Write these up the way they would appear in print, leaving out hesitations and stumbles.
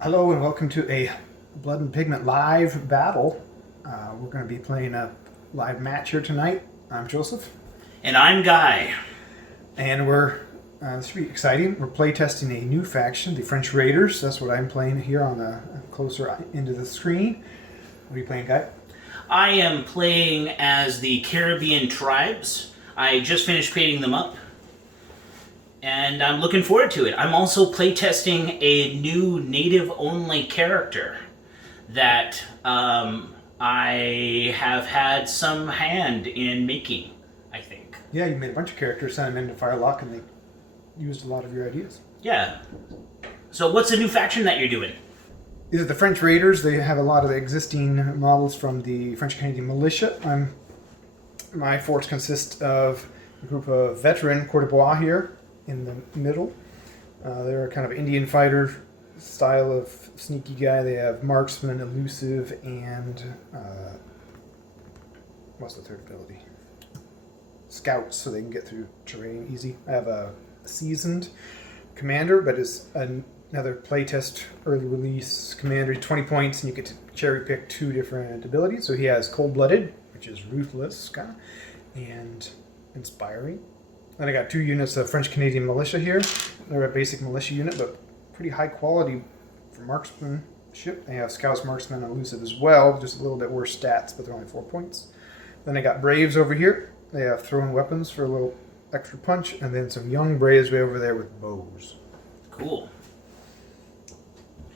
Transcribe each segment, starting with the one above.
Hello and welcome to a Blood and Pigment live battle. We're going to be playing a live match here tonight. I'm Joseph. And I'm Guy. And this should be exciting. We're playtesting a new faction, the French Raiders. That's what I'm playing here on the closer into the screen. What are you playing, Guy? I am playing as the Caribbean tribes. I just finished painting them up. And I'm looking forward to it. I'm also playtesting a new native-only character that I have had some hand in making, I think. Yeah, you made a bunch of characters, sent them into Firelock, and they used a lot of your ideas. Yeah. So what's the new faction that you're doing? These are the French Raiders. They have a lot of the existing models from the French-Canadian militia. My force consists of a group of veteran Coeur de Bois here in the middle. They're a kind of Indian fighter style of sneaky guy. They have marksman, elusive, and what's the third ability? Scouts, so they can get through terrain easy. I have a seasoned commander, but is another playtest early release commander. 20 points, and you get to cherry pick 2 different abilities. So he has cold-blooded, which is ruthless, kind of, and inspiring. Then I got 2 units of French-Canadian militia here. They're a basic militia unit, but pretty high quality for marksmanship. They have scouts, marksmen, and elusive as well, just a little bit worse stats, but they're only 4 points. Then I got braves over here. They have thrown weapons for a little extra punch, and then some young braves way over there with bows. Cool.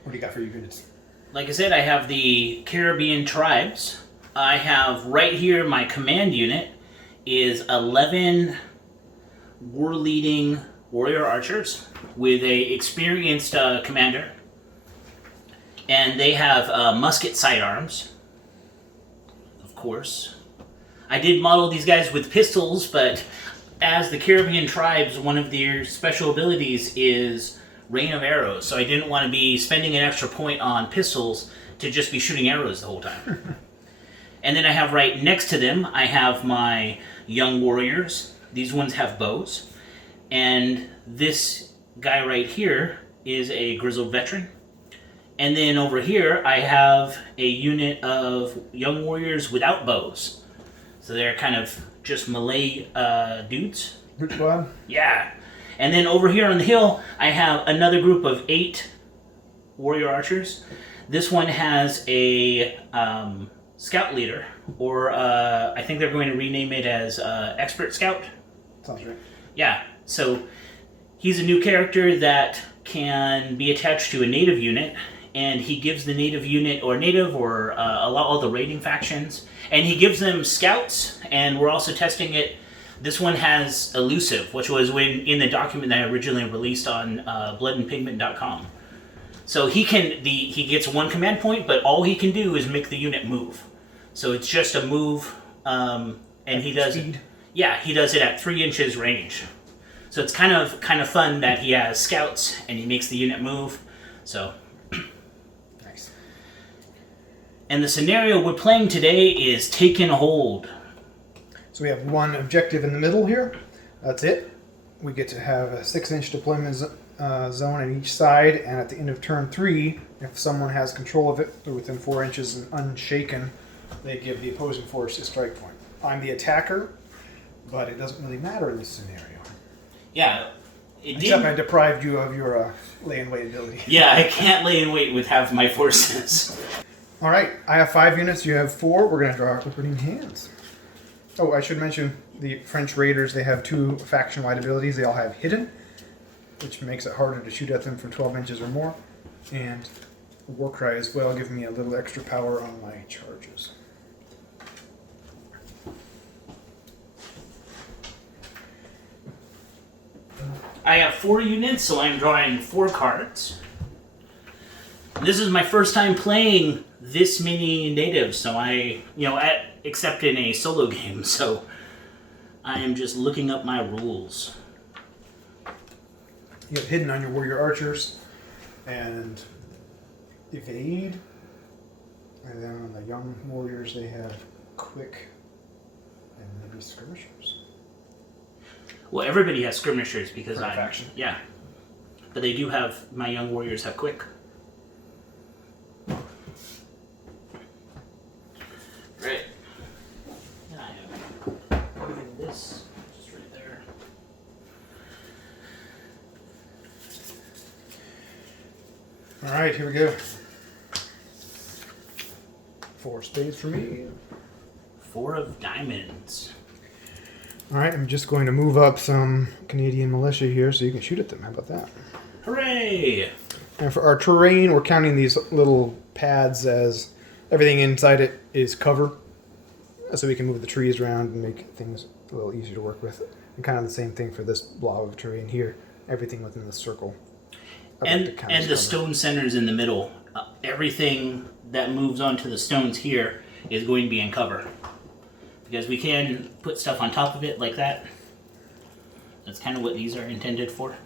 What do you got for your units? Like I said, I have the Caribbean tribes. I have right here my command unit is 11 war-leading warrior archers with a experienced commander. And they have musket sidearms, of course. I did model these guys with pistols, but as the Caribbean tribes, one of their special abilities is rain of arrows, so I didn't want to be spending an extra point on pistols to just be shooting arrows the whole time. And then I have right next to them, I have my young warriors. These ones have bows. And this guy right here is a grizzled veteran. And then over here, I have a unit of young warriors without bows. So they're kind of just melee dudes. Which one? Yeah. And then over here on the hill, I have another group of 8 warrior archers. This one has a scout leader, or I think they're going to rename it as expert scout. Sounds right. Yeah, so he's a new character that can be attached to a native unit, and he gives the native unit, or allow all the raiding factions, and he gives them scouts, and we're also testing it. This one has elusive, which was in the document that I originally released on bloodandpigment.com. So he gets 1 command point, but all he can do is make the unit move. So it's just a move, and he does speed. He does it at 3 inches range. So it's kind of fun that he has scouts and he makes the unit move. So Nice. And the scenario we're playing today is Taken Hold. So we have 1 objective in the middle here. That's it. We get to have a 6-inch deployment zone on each side, and at the end of turn 3, if someone has control of it, they're within 4 inches and unshaken, they give the opposing force a strike point. I'm the attacker, but it doesn't really matter in this scenario. Yeah. Except I deprived you of your lay-in-wait ability. Yeah, I can't lay in wait with half of my forces. All right, I have 5 units, you have 4. We're going to draw our opening hands. Oh, I should mention the French Raiders, they have 2 faction-wide abilities. They all have Hidden, which makes it harder to shoot at them from 12 inches or more. And Warcry as well, giving me a little extra power on my charges. I have 4 units, so I'm drawing 4 cards. This is my first time playing this many natives, so except in a solo game, so I am just looking up my rules. You have Hidden on your warrior archers, and Evade. And then on the young warriors, they have Quick and maybe Skirmishers. Well, everybody has skirmishers because Faction. Yeah. But they do have, my young warriors have quick. All right, here we go. 4 spades for me. 4 of diamonds. All right, I'm just going to move up some Canadian militia here so you can shoot at them. How about that? Hooray! And for our terrain, we're counting these little pads as everything inside it is cover, so we can move the trees around and make things a little easier to work with. And kind of the same thing for this blob of terrain here. Everything within the circle. And the stone centers in the middle. Everything that moves onto the stones here is going to be in cover. Because we can put stuff on top of it like that. That's kind of what these are intended for.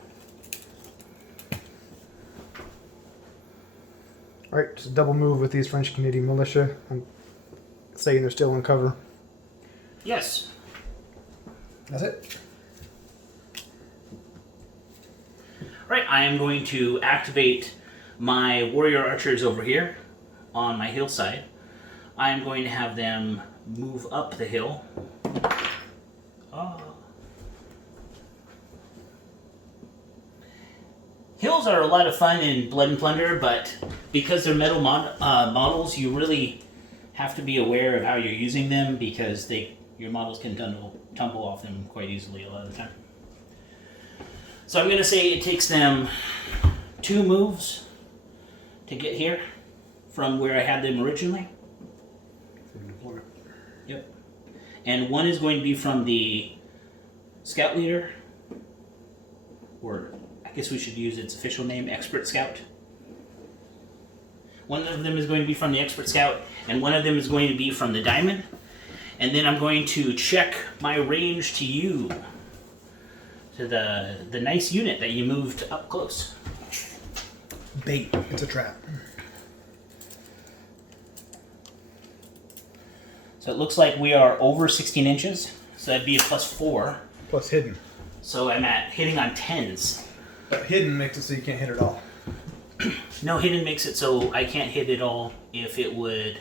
Alright, just double move with these French Canadian militia. I'm saying they're still in cover. Yes. That's it. Right, I am going to activate my warrior archers over here on my hillside. I am going to have them move up the hill. Oh. Hills are a lot of fun in Blood and Plunder, but because they're metal models, you really have to be aware of how you're using them because your models can tumble off them quite easily a lot of the time. So I'm going to say it takes them 2 moves to get here from where I had them originally. Yep. And 1 is going to be from the scout leader, or I guess we should use its official name, Expert Scout. 1 of them is going to be from the Expert Scout, and 1 of them is going to be from the Diamond. And then I'm going to check my range to you. To the nice unit that you moved up close. Bait. It's a trap. So it looks like we are over 16 inches. So that'd be a +4. Plus hidden. So I'm at hitting on 10s. Hidden makes it so you can't hit it all. No, hidden makes it so I can't hit it all if it would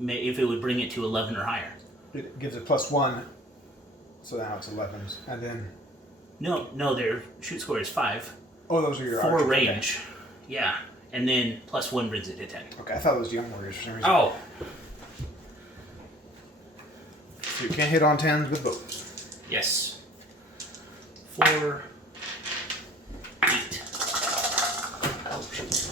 bring it to 11 or higher. It gives it +1, so now it's 11s, and then. No, their shoot score is 5. Oh, those are your 4 archers. range. Okay. Yeah, and then +1 brings it to 10. Okay, I thought it was young warriors for some reason. Oh. So you can't hit on 10s with bows. Yes. 4, 8. Oh, shit.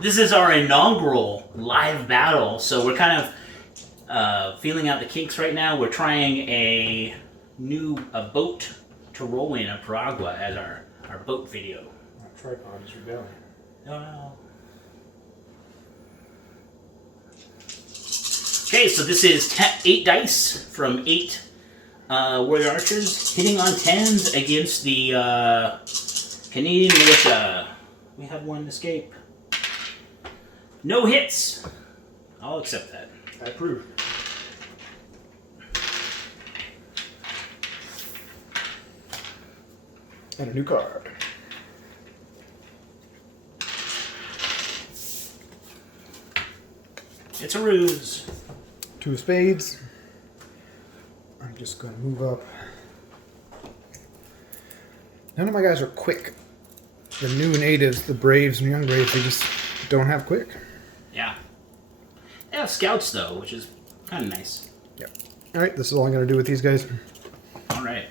This is our inaugural live battle, so we're kind of feeling out the kinks right now. We're trying a boat to roll in a piragua as our boat video. Tripod is rebelling. No. Okay, so this is 8 dice from 8 warrior archers hitting on 10s against the Canadian militia. We have 1 escape. No hits. I'll accept that. I approve. And a new card. It's a ruse. 2 spades. I'm just going to move up. None of my guys are quick. The new natives, the Braves and young Braves, they just don't have quick. Yeah. They have scouts, though, which is kind of nice. Yep. Alright, this is all I'm going to do with these guys. All right.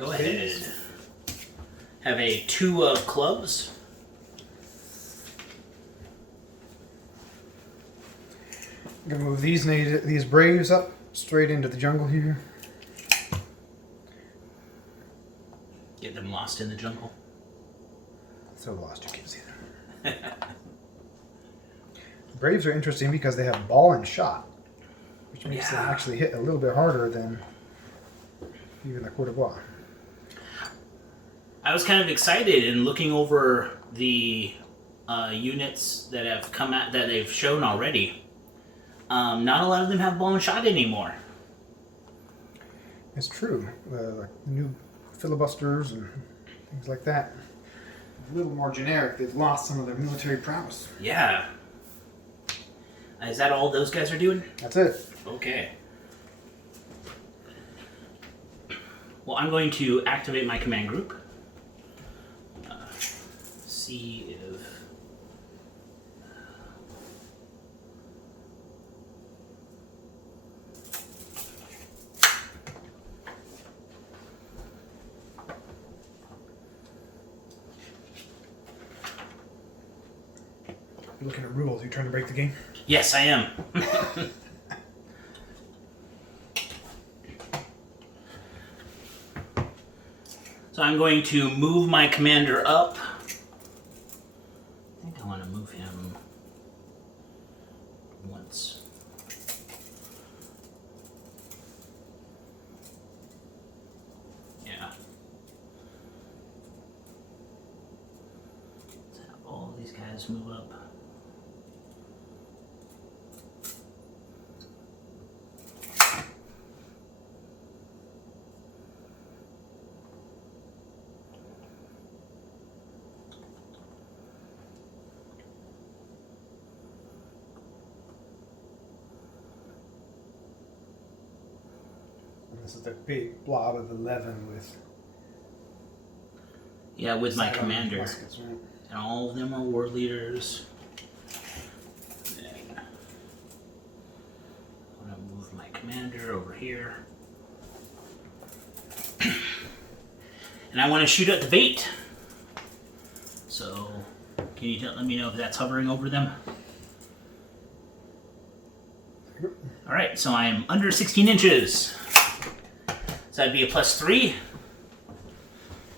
Go ahead. Have a 2 of clubs. I'm going to move these Braves up straight into the jungle here. Get them lost in the jungle. So lost, you can't see them. Braves are interesting because they have ball and shot, which makes them actually hit a little bit harder than even the Courtois. I was kind of excited in looking over the units that have come out that they've shown already. Not a lot of them have blown shot anymore. It's true. Like new filibusters and things like that. A little more generic. They've lost some of their military prowess. Yeah. Is that all those guys are doing? That's it. Okay. Well, I'm going to activate my command group. See if... You're looking at rules. Are you trying to break the game? Yes, I am. So I'm going to move my commander up. I think I want to move him once. Yeah. Let's have all these guys move up. This is the big blob of 11 with... Yeah, with my 7 commander. muskets, right? And all of them are war leaders. Then I'm going to move my commander over here. And I want to shoot at the bait. So, can you let me know if that's hovering over them? Alright, so I am under 16 inches. So that'd be a +3.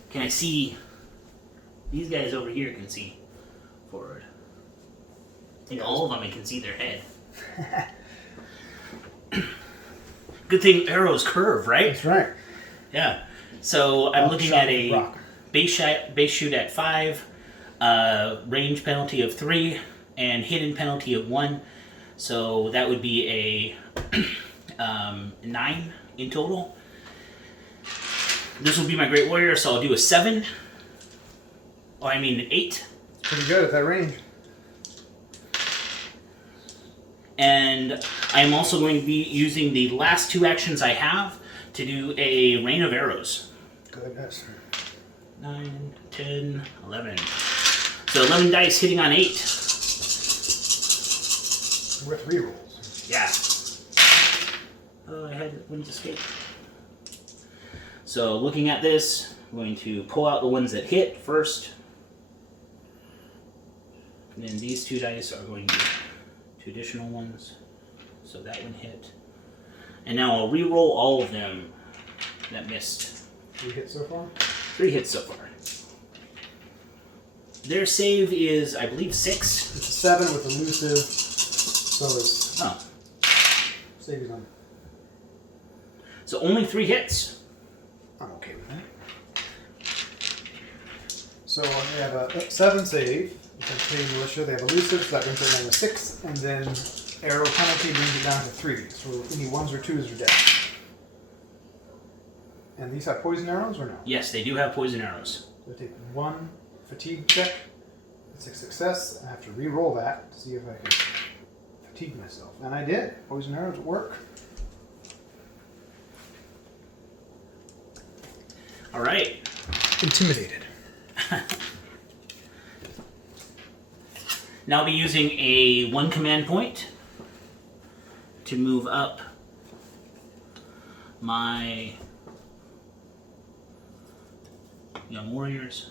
Can I see? These guys over here can see forward. I think all of them I can see their head. Good thing arrows curve, right? That's right. Yeah. So I'm looking at a rock. base shoot at 5, range penalty of 3, and hidden penalty of 1. So that would be a 9 in total. This will be my Great Warrior, so I'll do a 7. Oh, I mean an 8. Pretty good at that range. And I'm also going to be using the last 2 actions I have to do a rain of arrows. Goodness. 9, 10, 11. So 11 dice hitting on 8. With rerolls. Yeah. Oh, I had winds escape. So looking at this, I'm going to pull out the ones that hit first. And then these 2 dice are going to be 2 additional ones. So that one hit. And now I'll re-roll all of them that missed. 3 hits so far? 3 hits so far. Their save is, I believe, 6. It's a 7 with elusive, so it's... Oh. Save is on. So only 3 hits. I'm okay with that. So they have a 7 save. It's a militia. They have elusive, so that brings it down to 6, and then arrow penalty brings it down to 3. So any 1s or 2s are dead. And these have poison arrows or no? Yes, they do have poison arrows. So I take 1 fatigue check. It's a success. I have to re-roll that to see if I can fatigue myself. And I did. Poison arrows work. All right. Intimidated. Now I'll be using a 1 command point to move up my young warriors.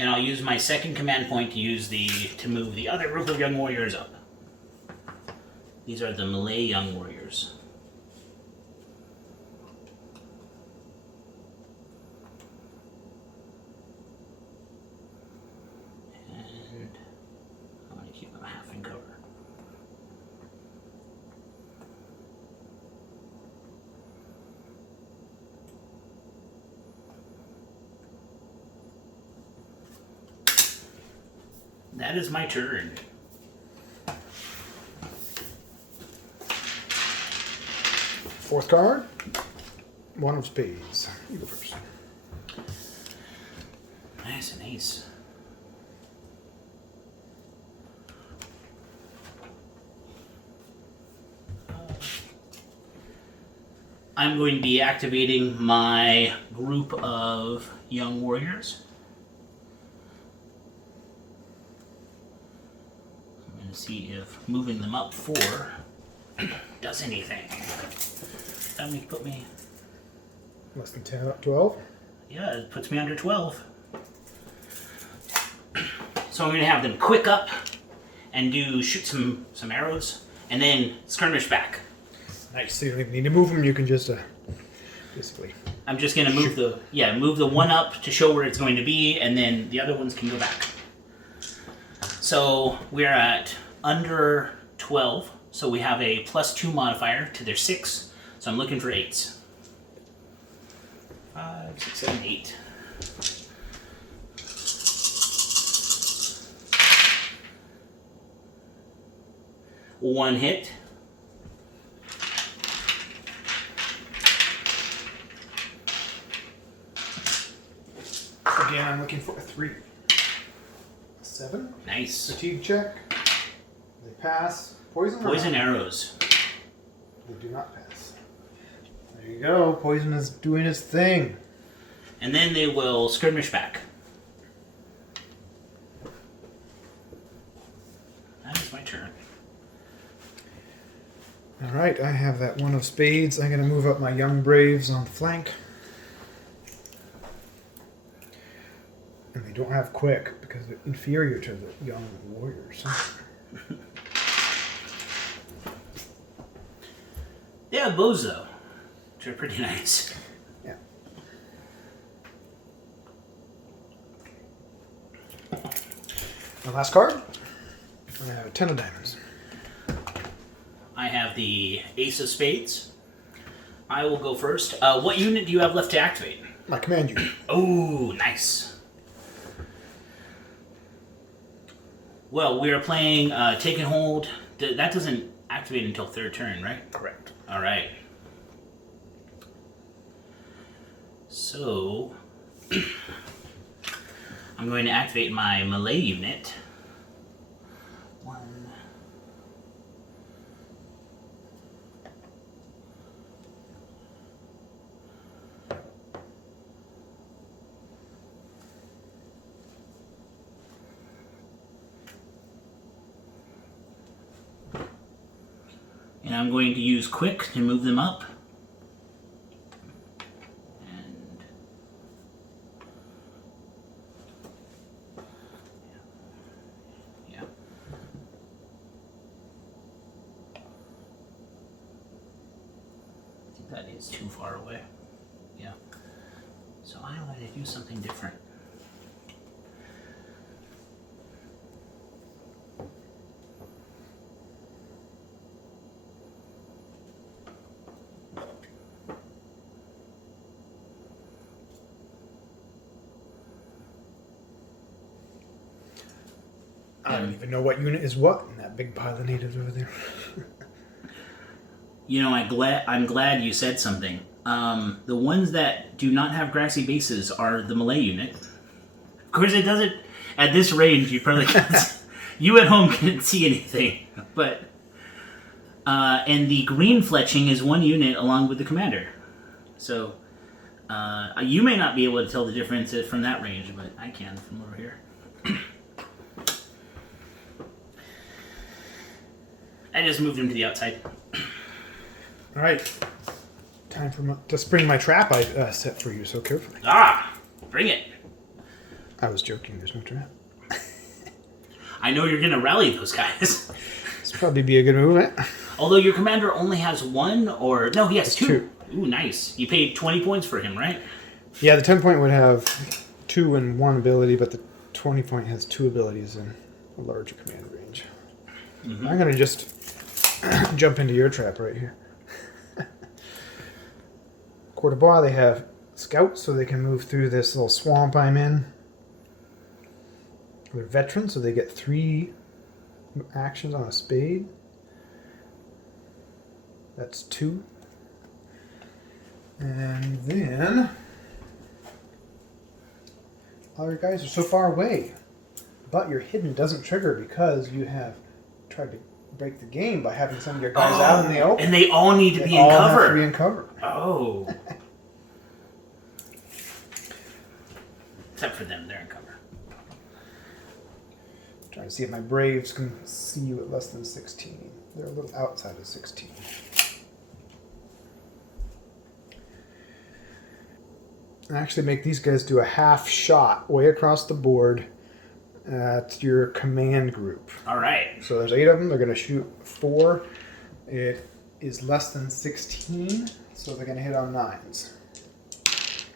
And I'll use my 2nd command point to move the other group of young warriors up. These are the Malay Young Warriors. And I'm going to keep them half in cover. That is my turn. Fourth card. One of spades. You go first. Nice, an ace. I'm going to be activating my group of young warriors. I'm going to see if moving them up 4 does anything. That would put me... Less than 10, 12? Yeah, it puts me under 12. So I'm going to have them quick up and shoot some arrows, and then skirmish back. Nice. So you don't even need to move them. You can just basically. I'm just going to move the one up to show where it's going to be, and then the other ones can go back. So we're at under 12. So we have a +2 modifier to their 6. So I'm looking for 8s. 5, 6, 7, 8. One hit. Again, I'm looking for a 3. 7. Nice. Fatigue check. They pass. Poison. Poison arrows. They do not pass. There you go. Poison is doing its thing. And then they will skirmish back. That is my turn. All right, I have that one of spades. I'm going to move up my young braves on the flank. And they don't have quick because they're inferior to the young warriors. They have bows, though, which are pretty nice. Yeah. My last card. I have a 10 of diamonds. I have the Ace of Spades. I will go first. What unit do you have left to activate? My command unit. Oh, nice. Well, we are playing Take and Hold. That doesn't activate until 3rd turn, right? Correct. All right. So, I'm going to activate my Malay unit. 1. And I'm going to use quick to move them up. And yeah. I think that is too far away. Yeah. So I want to do something different. I don't even know what unit is what in that big pile of natives over there. You know, I'm glad you said something. The ones that do not have grassy bases are the Malay unit. Of course, it doesn't. At this range, you probably can't. You at home can't see anything. But and the green fletching is one unit along with the commander. So you may not be able to tell the difference from that range, but I can from over here. I just moved him to the outside. All right. Time to spring my trap I set for you so carefully. Ah! Bring it. I was joking. There's no trap. I know you're going to rally those guys. This probably be a good move, eh? Although your commander only has one, or no, he has two. Two. Ooh, nice. You paid 20 points for him, right? Yeah, the 10 point would have 2 and 1 ability, but the 20 point has 2 abilities in a larger command range. I'm going to just jump into your trap right here. Court of Bois, they have scouts, so they can move through this little swamp I'm in. They're veterans, so they get 3 actions on a spade. That's 2. And then all your guys are so far away, but your hidden doesn't trigger because you have tried to break the game by having some of your guys out in the open. And they all need to be in all cover. have to be in cover. Oh. Except for them, they're in cover. Trying to see if my Braves can see you at less than 16. They're a little outside of 16. I actually make these guys do a half shot way across the board at your command group. All right. So there's 8 of them. They're going to shoot 4. It is less than 16, so they're going to hit on 9s.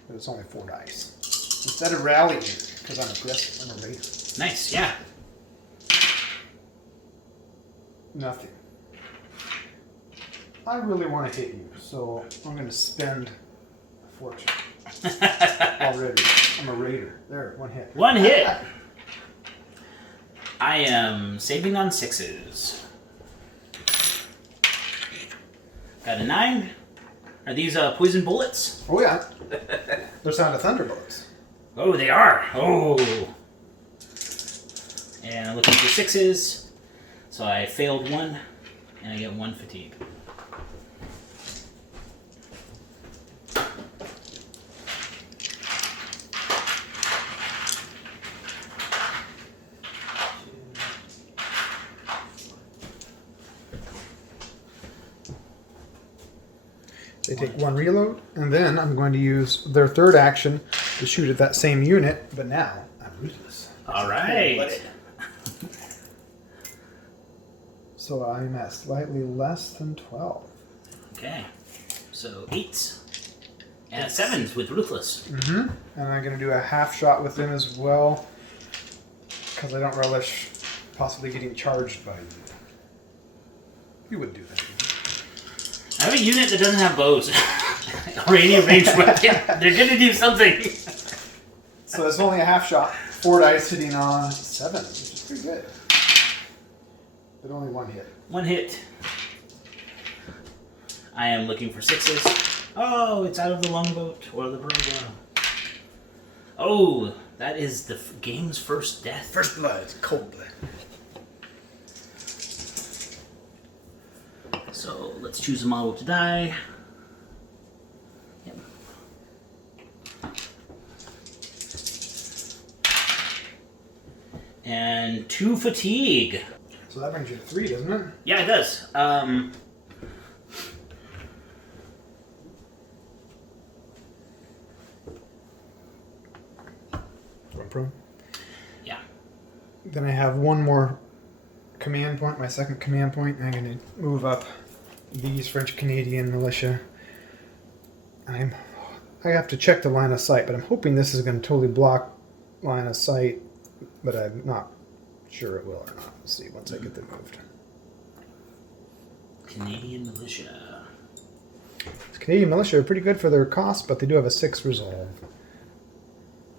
But it's only 4 dice. Instead of rallying, because I'm aggressive, I'm a raider. Nice, yeah. Nothing. I really want to hit you, so I'm going to spend a fortune. Already. I'm a raider. There, 1 hit. 1 hit. I am saving on 6s. Got a 9. Are these poison bullets? Oh, yeah. They're sound of thunderbolts. Oh, they are. Oh. And I'm looking for 6s. So I failed 1, and I get 1 fatigue. They take 1 reload, and then I'm going to use their 3rd action to shoot at that same unit, but now I'm ruthless. All right. So I'm at slightly less than 12. Okay. So 8s. And 7s with Ruthless. Mm-hmm. And I'm going to do a half shot with them as well, because I don't relish possibly getting charged by you. You wouldn't do that, would you? I have a unit that doesn't have bows. Or any ranged weapon. They're going to do something. So it's only a half shot. 4 dice hitting on 7, which is pretty good. But only 1 hit. 1 hit. I am looking for 6s. Oh, it's out of the longboat or the burrow. Oh, that is the game's first death. First blood, cold blood. So let's choose a model to die. Yep. And 2 fatigue. So that brings you to 3, doesn't it? Yeah, it does. Going prone. Yeah. Then I have 1 more command point, my 2nd command point. I'm going to move up these French-Canadian militia. I have to check the line of sight, but I'm hoping this is going to totally block line of sight, but I'm not sure it will or not. We'll see once I get them moved. Canadian militia. The Canadian militia are pretty good for their cost, but they do have a 6 resolve.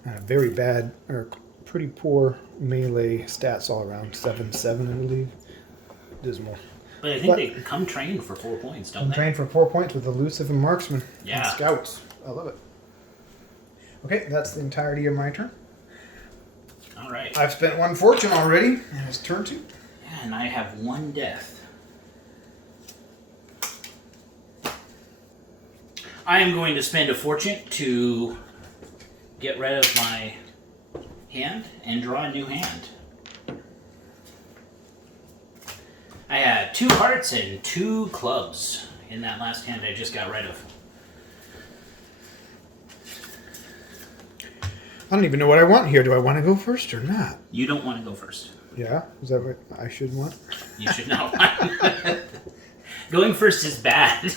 And a very bad, or pretty poor melee stats all around. 7/7, I believe. Dismal. But I think they come trained for 4 points, don't I'm they? trained for 4 points with elusive and marksman. Yeah. And scouts. I love it. Okay, that's the entirety of my turn. All right. I've spent 1 fortune already, and it's turn 2. Yeah, and I have 1 death. I am going to spend a fortune to get rid of my hand and draw a new hand. I had 2 hearts and 2 clubs in that last hand I just got rid of. I don't even know what I want here. Do I want to go first or not? You don't want to go first. Yeah? Is that what I should want? You should not want. Going first is bad.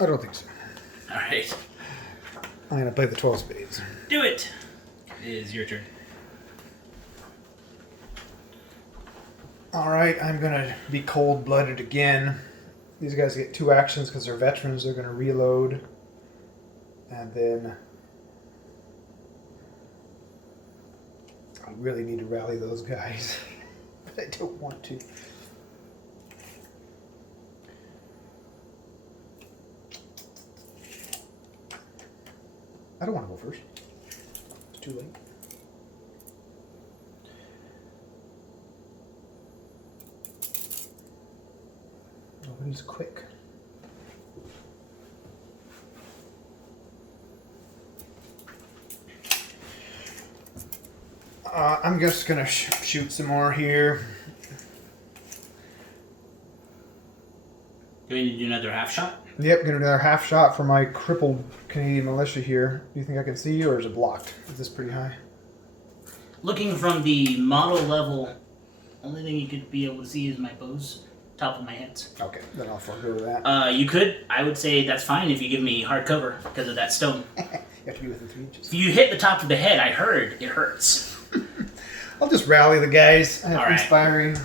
I don't think so. All right. I'm going to play the 12 spades. Do it. It is your turn. Alright, I'm going to be cold-blooded again. These guys get 2 actions because they're veterans. They're going to reload. And then... I really need to rally those guys. But I don't want to. I don't want to go first. It's too late. Nobody's quick. I'm just gonna shoot some more here. Do we need to do another half shot? Yep, gonna do another half shot for my crippled Canadian militia here. Do you think I can see you, or is it blocked? Is this pretty high? Looking from the model level, only thing you could be able to see is my bows, top of my heads. Okay, then I'll forego that. You could. I would say that's fine if you give me hard cover because of that stone. You have to be within 3 inches. If you hit the top of the head, I heard it hurts. I'll just rally the guys. I have All right. inspiring.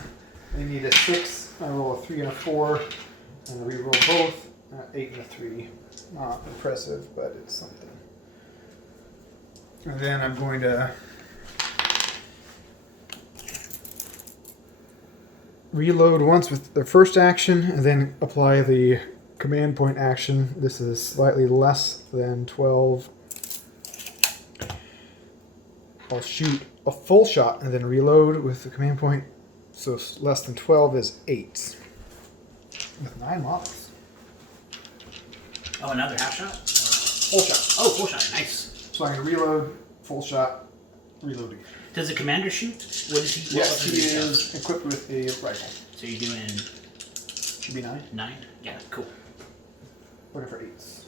They need a 6. I roll a 3 and a 4, and re-roll both. 8 and a 3. Not impressive, but it's something. And then I'm going to reload once with the first action, and then apply the command point action. This is slightly less than 12. I'll shoot a full shot and then reload with the command point. So less than 12 is 8. With 9 models. Oh, another half shot? Full shot. Oh, full shot. Nice. So I can reload, full shot, reload again. Does the commander shoot? What is he? Yes, he is equipped with a rifle. So you're doing Should be 9. 9? Yeah, cool. Looking for 8s.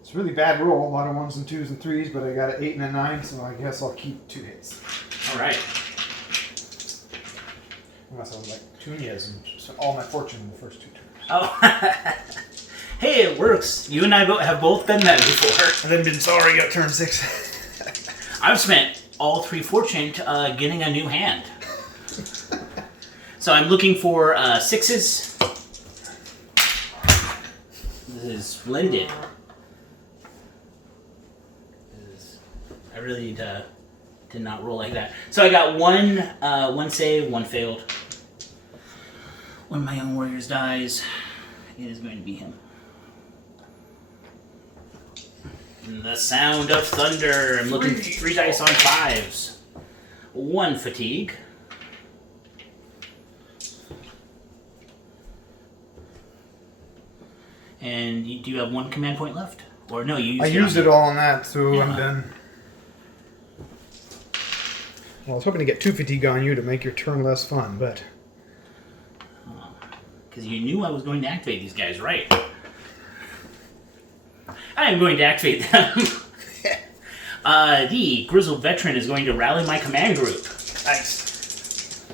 It's a really bad roll, a lot of 1s and 2s and 3s, but I got an 8 and a 9, so I guess I'll keep 2 hits. All right. Unless I was like Tunez and just all my fortune in the first 2 turns. Oh. Hey, it works. You and I have both done that before. And then been sorry at turn 6. I've spent all 3 fortune getting a new hand. So I'm looking for 6s. This is splendid. I really need to not roll like that. So I got one save, 1 failed. One of my young warriors dies. It is going to be him. And the sound of thunder. I'm looking 3 dice on 5s. 1 fatigue. And do you have 1 command point left? Or no, you used I used it all on that, so Yeah. I'm done. Well, I was hoping to get 2 fatigue on you to make your turn less fun, but... Because you knew I was going to activate these guys, right? I am going to activate them. The grizzled veteran is going to rally my command group. Nice.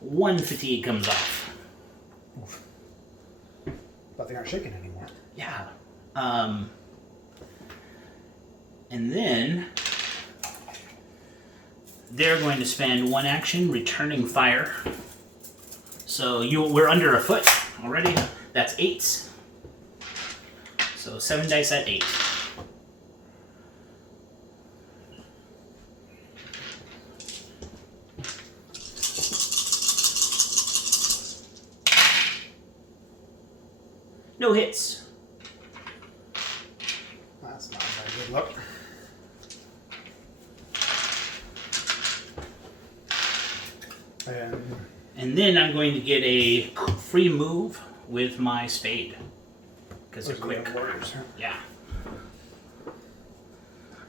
1 fatigue comes off. But they aren't shaking anymore. Yeah. And then they're going to spend 1 action returning fire. So we're under a foot already. That's 8s. So 7 dice at 8. No hits. That's not a very good look. And then I'm going to get a free move with my spade. Because they're quick. Yeah.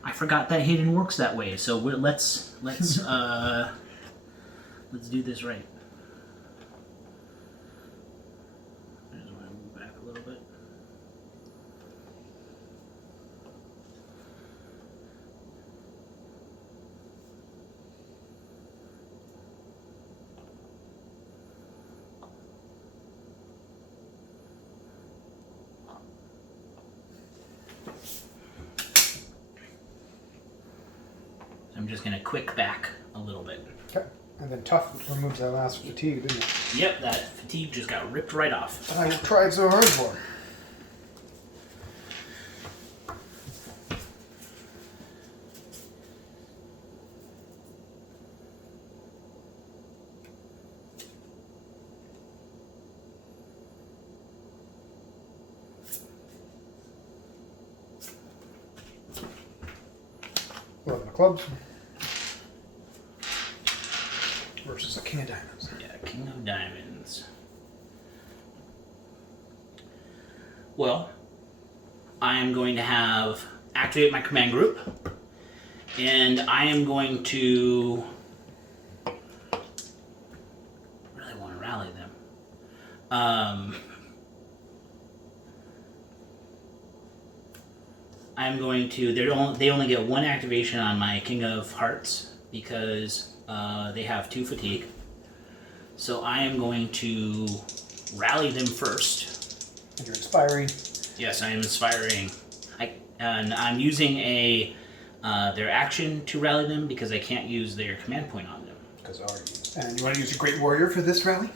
I forgot that Hayden works that way, so let's do this right. I just want to move back a little bit. I'm just going to quick back a little bit. Okay. And then tough removes that last fatigue, didn't it? Yep, that fatigue just got ripped right off. And I tried so hard for. Eleven of clubs versus the king of diamonds. Yeah, king of diamonds. Well, I am going to have activate my command group, and I am going to really want to rally them. I'm going to. They only get one activation on my King of Hearts because they have 2 fatigue. So I am going to rally them first. And you're inspiring. Yes, I am inspiring. And I'm using their action to rally them because I can't use their command point on them. Because I already used. And you want to use a great warrior for this rally?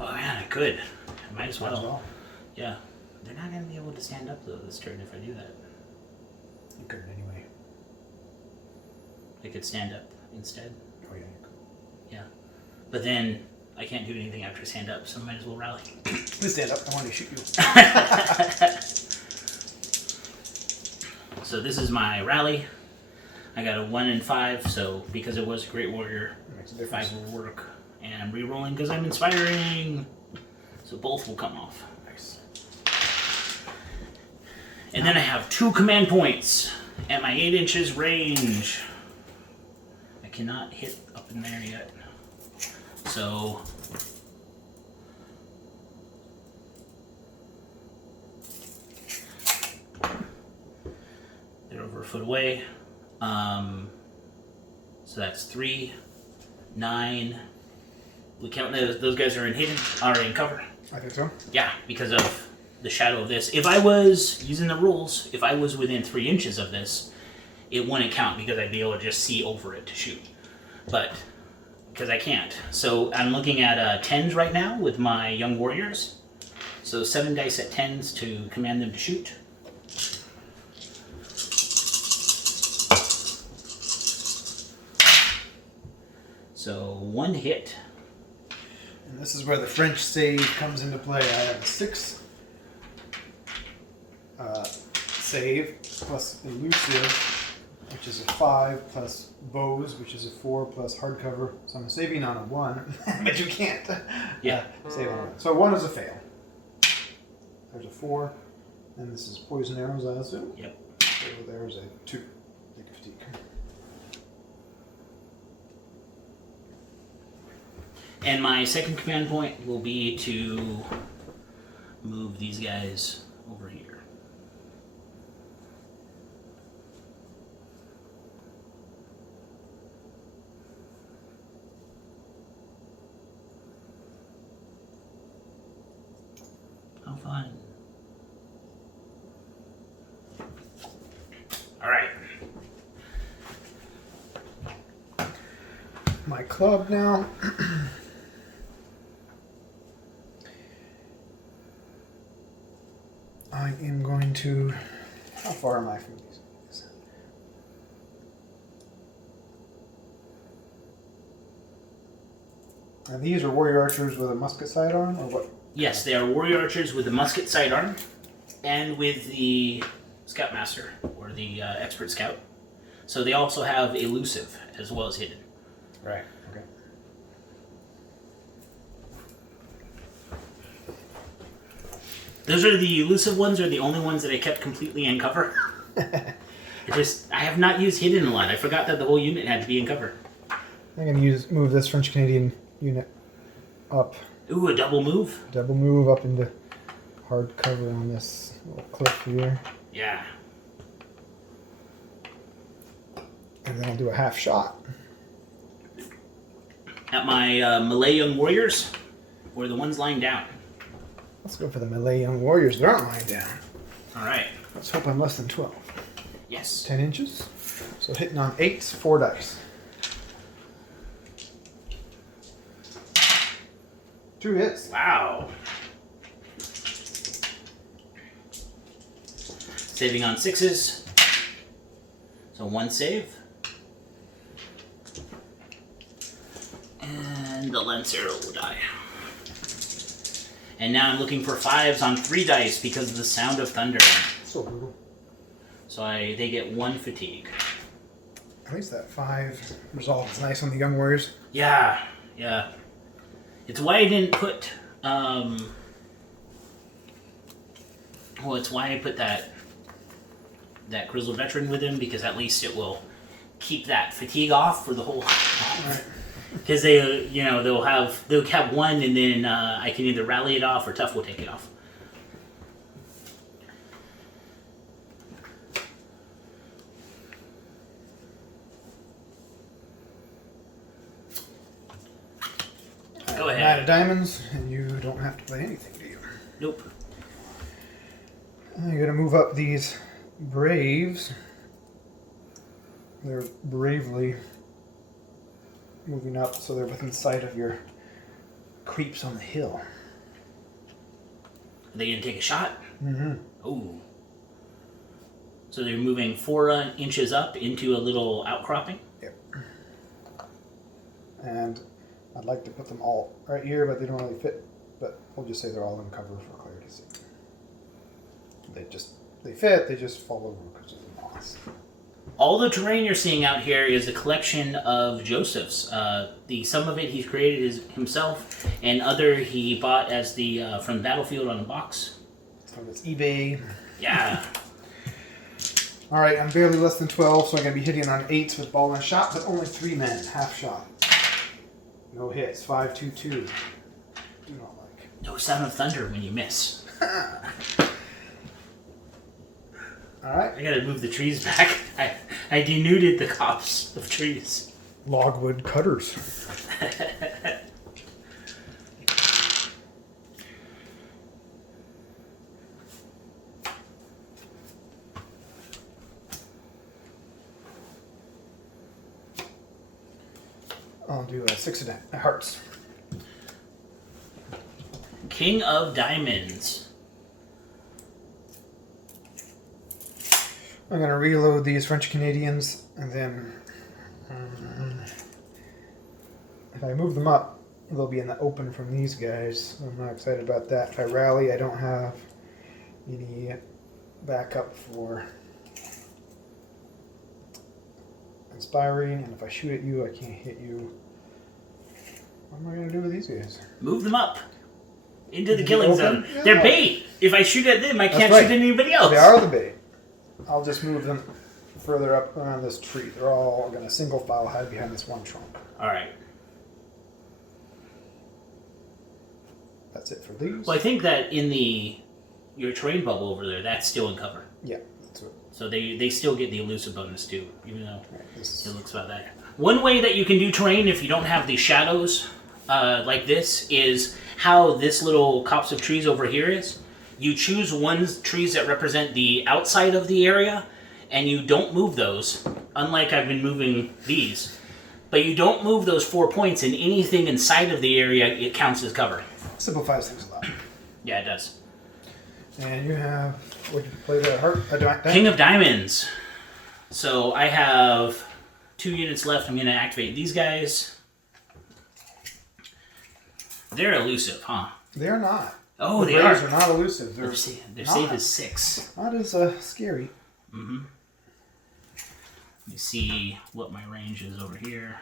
Oh man, I could. I might as well. Might as well. Yeah. They're not going to be able to stand up though this turn if I do that. You could anyway. They could stand up instead. Oh yeah, you could. Yeah. But then I can't do anything after stand up, so I might as well rally. Please stand up. I want to shoot you. So this is my rally. I got a 1 and 5, so because it was a great warrior, That makes a difference. 5 will work. And I'm re-rolling because I'm inspiring. So both will come off. Nice. And then I have 2 command points at my 8 inches range. I cannot hit up in there yet. So they're over a foot away. So that's 3, 9. We count those guys are in hidden, are in cover. I think so. Yeah, because of the shadow of this. If I was using the rules, if I was within 3 inches of this, it wouldn't count because I'd be able to just see over it to shoot. But because I can't, so I'm looking at 10s right now with my young warriors. So 7 dice at 10s to command them to shoot. So 1 hit. And this is where the French save comes into play. I have a 6 save plus elusive, which is a 5 plus bows, which is a 4 plus hardcover. So I'm saving on a 1, but you can't. Yeah. Save on a 1. So 1 is a fail. There's a 4, and this is poison arrows, I assume. Yep. So there's a 2. Take a fatigue. And my second command point will be to move these guys over here. How fun. All right. My club now. I am going to. How far am I from these? And these are warrior archers with a musket sidearm, or what? Yes, they are warrior archers with the musket sidearm and with the scoutmaster or the expert scout. So they also have elusive as well as hidden. Right. Okay. Those are the elusive ones, are the only ones that I kept completely in cover. I have not used hidden a lot. I forgot that the whole unit had to be in cover. I'm going to move this French Canadian unit up. Ooh, a double move? Double move up into hard cover on this little cliff here. Yeah. And then I'll do a half shot. At my Malay Young Warriors, or the ones lying down. Let's go for the Malay Young Warriors. They aren't lying down. All right. Let's hope I'm less than 12. Yes. 10 inches. So hitting on 8s, 4 dice. 2 hits. Wow. Saving on 6s. So 1 save. And the Lancer will die. And now I'm looking for 5s on 3 dice because of the sound of thunder. So brutal. So they get 1 fatigue. At least that 5 resolve is nice on the young warriors. Yeah, yeah. It's why I didn't put, it's why I put that grizzled veteran with him, because at least it will keep that fatigue off for the whole. Right. Because they'll have 1, and then I can either rally it off or Tough will take it off. Go ahead. 9 of diamonds, and you don't have to play anything, do you? Nope. You're gonna move up these braves. They're bravely moving up, so they're within sight of your creeps on the hill. Are they gonna take a shot? Mm-hmm. Ooh. So they're moving 4 inches up into a little outcropping? Yep. And I'd like to put them all right here, but they don't really fit. But we'll just say they're all in cover for clarity's sake. They fit, they just fall over because of the moss. All the terrain you're seeing out here is a collection of Joseph's. Some of it he's created himself, and other he bought as from the battlefield on a box. So it's eBay. Yeah. All right, I'm barely less than 12, so I'm going to be hitting on 8s with ball and shot, but only 3 men, half shot. No hits, 5, 2, 2. Do not like. No sound of thunder when you miss. All right. I gotta move the trees back. I denuded the copse of trees. Logwood cutters. I'll do 6 of hearts. King of Diamonds. I'm going to reload these French Canadians, and then if I move them up, they'll be in the open from these guys. I'm not excited about that. If I rally, I don't have any backup for inspiring, and if I shoot at you, I can't hit you. What am I going to do with these guys? Move them up into the Is it killing open? zone. Yeah. They're bait. If I shoot at them, I can't right. shoot at anybody else. They are the bait. I'll just move them further up around this tree. They're all going to single file hide behind this one trunk. All right. That's it for these. Well, I think that in your terrain bubble over there, that's still in cover. Yeah, that's it. So they still get the elusive bonus too, even though Right, it looks about that. One way that you can do terrain if you don't have these shadows like this is how this little copse of trees over here is. You choose trees that represent the outside of the area, and you don't move those, unlike I've been moving these. But you don't move those 4 points, and anything inside of the area, it counts as cover. Simplifies things a lot. Yeah, it does. And you have, what did you play the heart? King of Diamonds. So I have 2 units left. I'm going to activate these guys. They're elusive, huh? They're not. Oh, the they Braves are. are not elusive. Their save is 6. Not as scary. Mm-hmm. Let me see what my range is over here.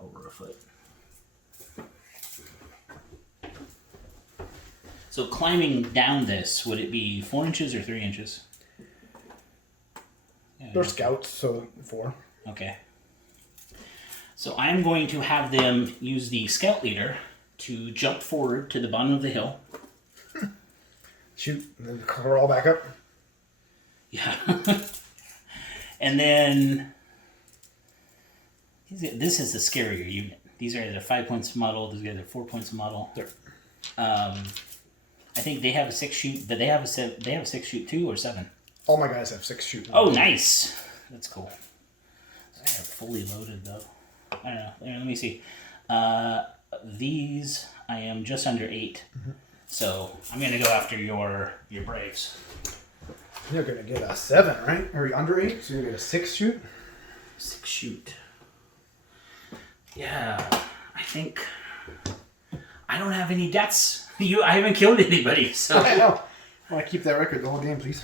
Over a foot. So climbing down this, would it be 4 inches or 3 inches? Yeah. They're scouts, so 4. Okay. So I'm going to have them use the scout leader to jump forward to the bottom of the hill. Shoot, and then crawl back up. Yeah. And then this is the scarier unit. These are either 5 points model, these guys are 4 points model. There. I think they have a 6 shoot. Did they have they have a 6 shoot 2 or 7? All my guys have 6 shoot. Oh, nice. That's cool. I have fully loaded though. I don't know. Let me see. These I am just under 8. So I'm gonna go after your Braves. You're gonna get a 7, right? Or under 8, so you're gonna get a 6 shoot. 6 shoot. Yeah, I think I don't have any deaths. I haven't killed anybody, so. I know. I want to keep that record the whole game, please.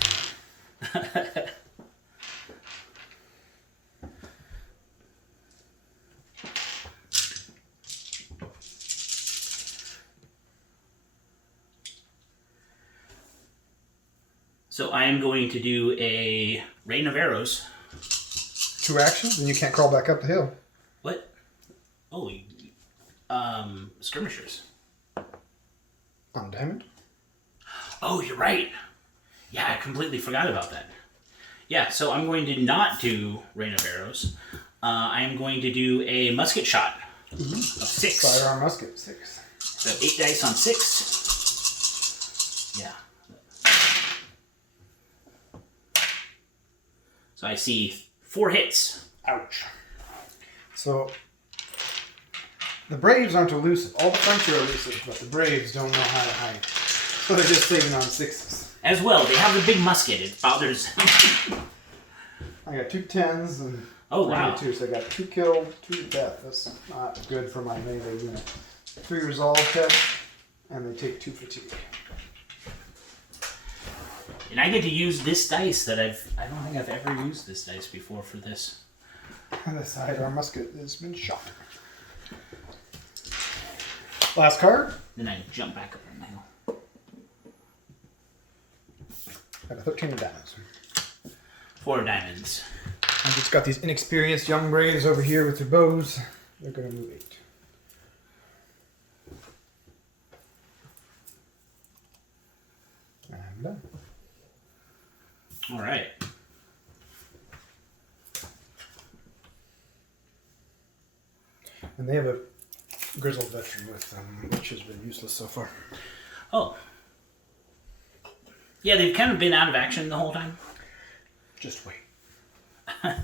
So I am going to do a rain of arrows. 2 actions, and you can't crawl back up the hill. What? Oh, skirmishers. On diamond? Oh, you're right. Yeah, I completely forgot about that. Yeah, so I'm going to not do rain of arrows. I am going to do a musket shot of 6. Sidearm musket, 6. So 8 dice on 6. Yeah. So I see 4 hits. Ouch. So, the Braves aren't elusive. All the French are elusive, but the Braves don't know how to hide. So they're just saving on 6s. As well, they have the big musket. It bothers. I got 2 10s and Oh, wow. 2, so I got 2 killed, 2 death. That's not good for my melee unit. 3 resolve test, and they take 2 fatigue. And I get to use this dice that I don't think I've ever used this dice before for this. And the sidearm musket has been shot. Last card. Then I jump back up on the hill. I have a 13 of diamonds. 4 diamonds. I've just got these inexperienced young Braves over here with their bows. They're going to move 8. I'm done. All right. And they have a grizzled veteran with them, which has been useless so far. Oh. Yeah, they've kind of been out of action the whole time. Just wait. And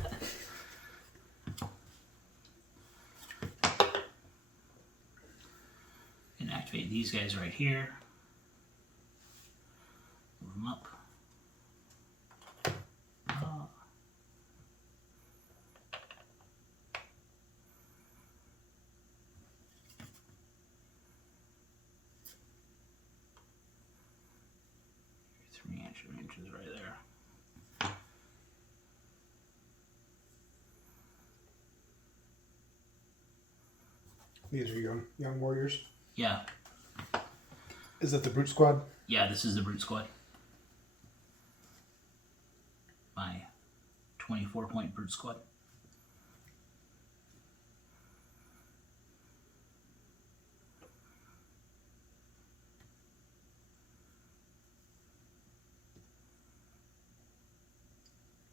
activate these guys right here. Move them up. Inches right there. These are young warriors. Yeah. Is that the brute squad? Yeah, this is the brute squad. My 24-point brute squad.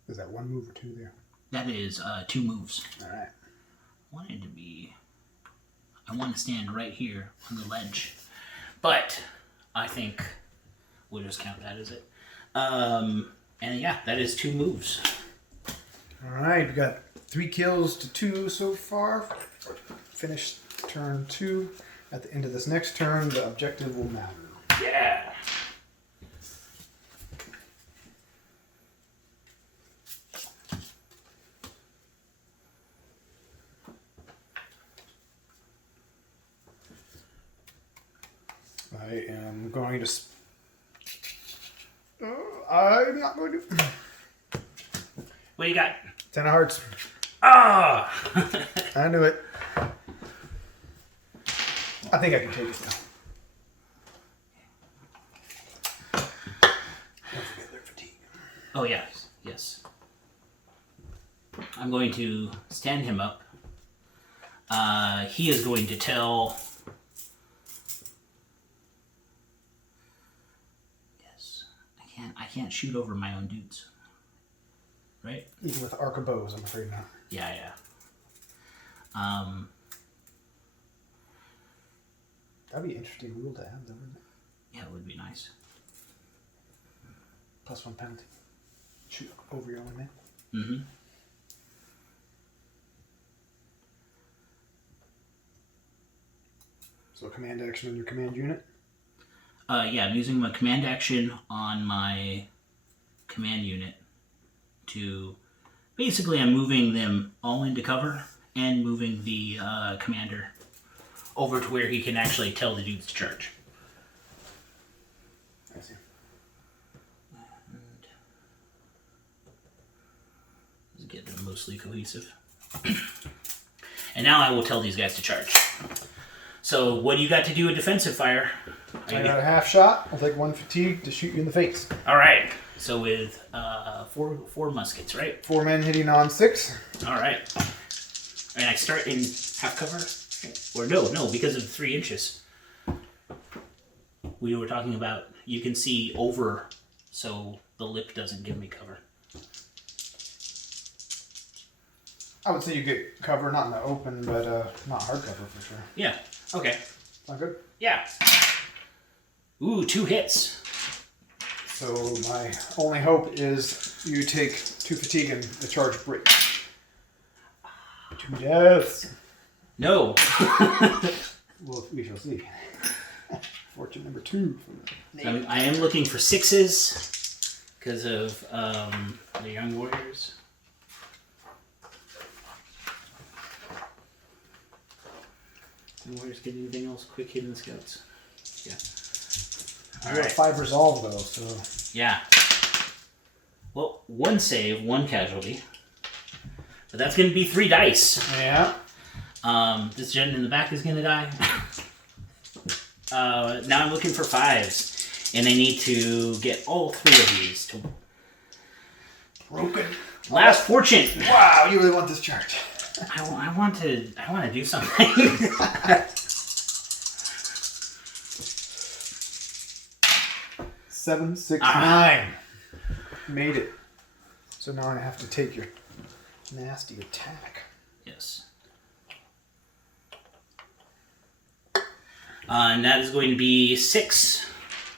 Is that 1 move or 2 there? That is 2 moves. All right. I want to stand right here on the ledge, but I think we'll just count that as it. And yeah, that is 2 moves. All right, we got 3 kills to 2 so far. Finish turn 2. At the end of this next turn, the objective will matter. Yeah. I am going to... I'm not going to... What do you got? 10 of hearts. Ah! I knew it. I think I can take it now. Don't forget their fatigue. Oh, yes. Yes. I'm going to stand him up. He is going to tell... I can't shoot over my own dudes. Right? Even with arc of bows, I'm afraid not. Yeah. That'd be an interesting rule to have, though, wouldn't it? Yeah, it would be nice. +1 penalty. Shoot over your own man. Mm-hmm. So command action on your command unit. Yeah, I'm using my command action on my command unit to... Basically, I'm moving them all into cover and moving the commander over to where he can actually tell the dudes to charge. I see. Let's get them mostly cohesive. And now I will tell these guys to charge. So, what do you got to do a defensive fire? I got a half shot. I'll take 1 fatigue to shoot you in the face. All right. So with four muskets, right? 4 men hitting on 6. All right. And I start in half cover, or no, because of 3 inches. We were talking about you can see over, so the lip doesn't give me cover. I would say you get cover, not in the open, but not hard cover for sure. Yeah. Okay. Sound good? Yeah. Ooh, 2 hits. So my only hope is you take 2 fatigue and the charge break. 2 deaths. No. Well, we shall see. Fortune number 2. I am looking for 6s because of the young warriors. Young warriors get anything else? Quick hidden scouts. Yeah. I got 5 resolve though, so. Yeah. Well, 1 save, 1 casualty. But that's going to be 3 dice. Yeah. This gen in the back is going to die. Now I'm looking for 5s. And I need to get all 3 of these to... Broken. Last fortune! Wow, you really want this charge. I want to do something. 7, 6, 9. Made it. So now I have to take your nasty attack. Yes. And that is going to be 6.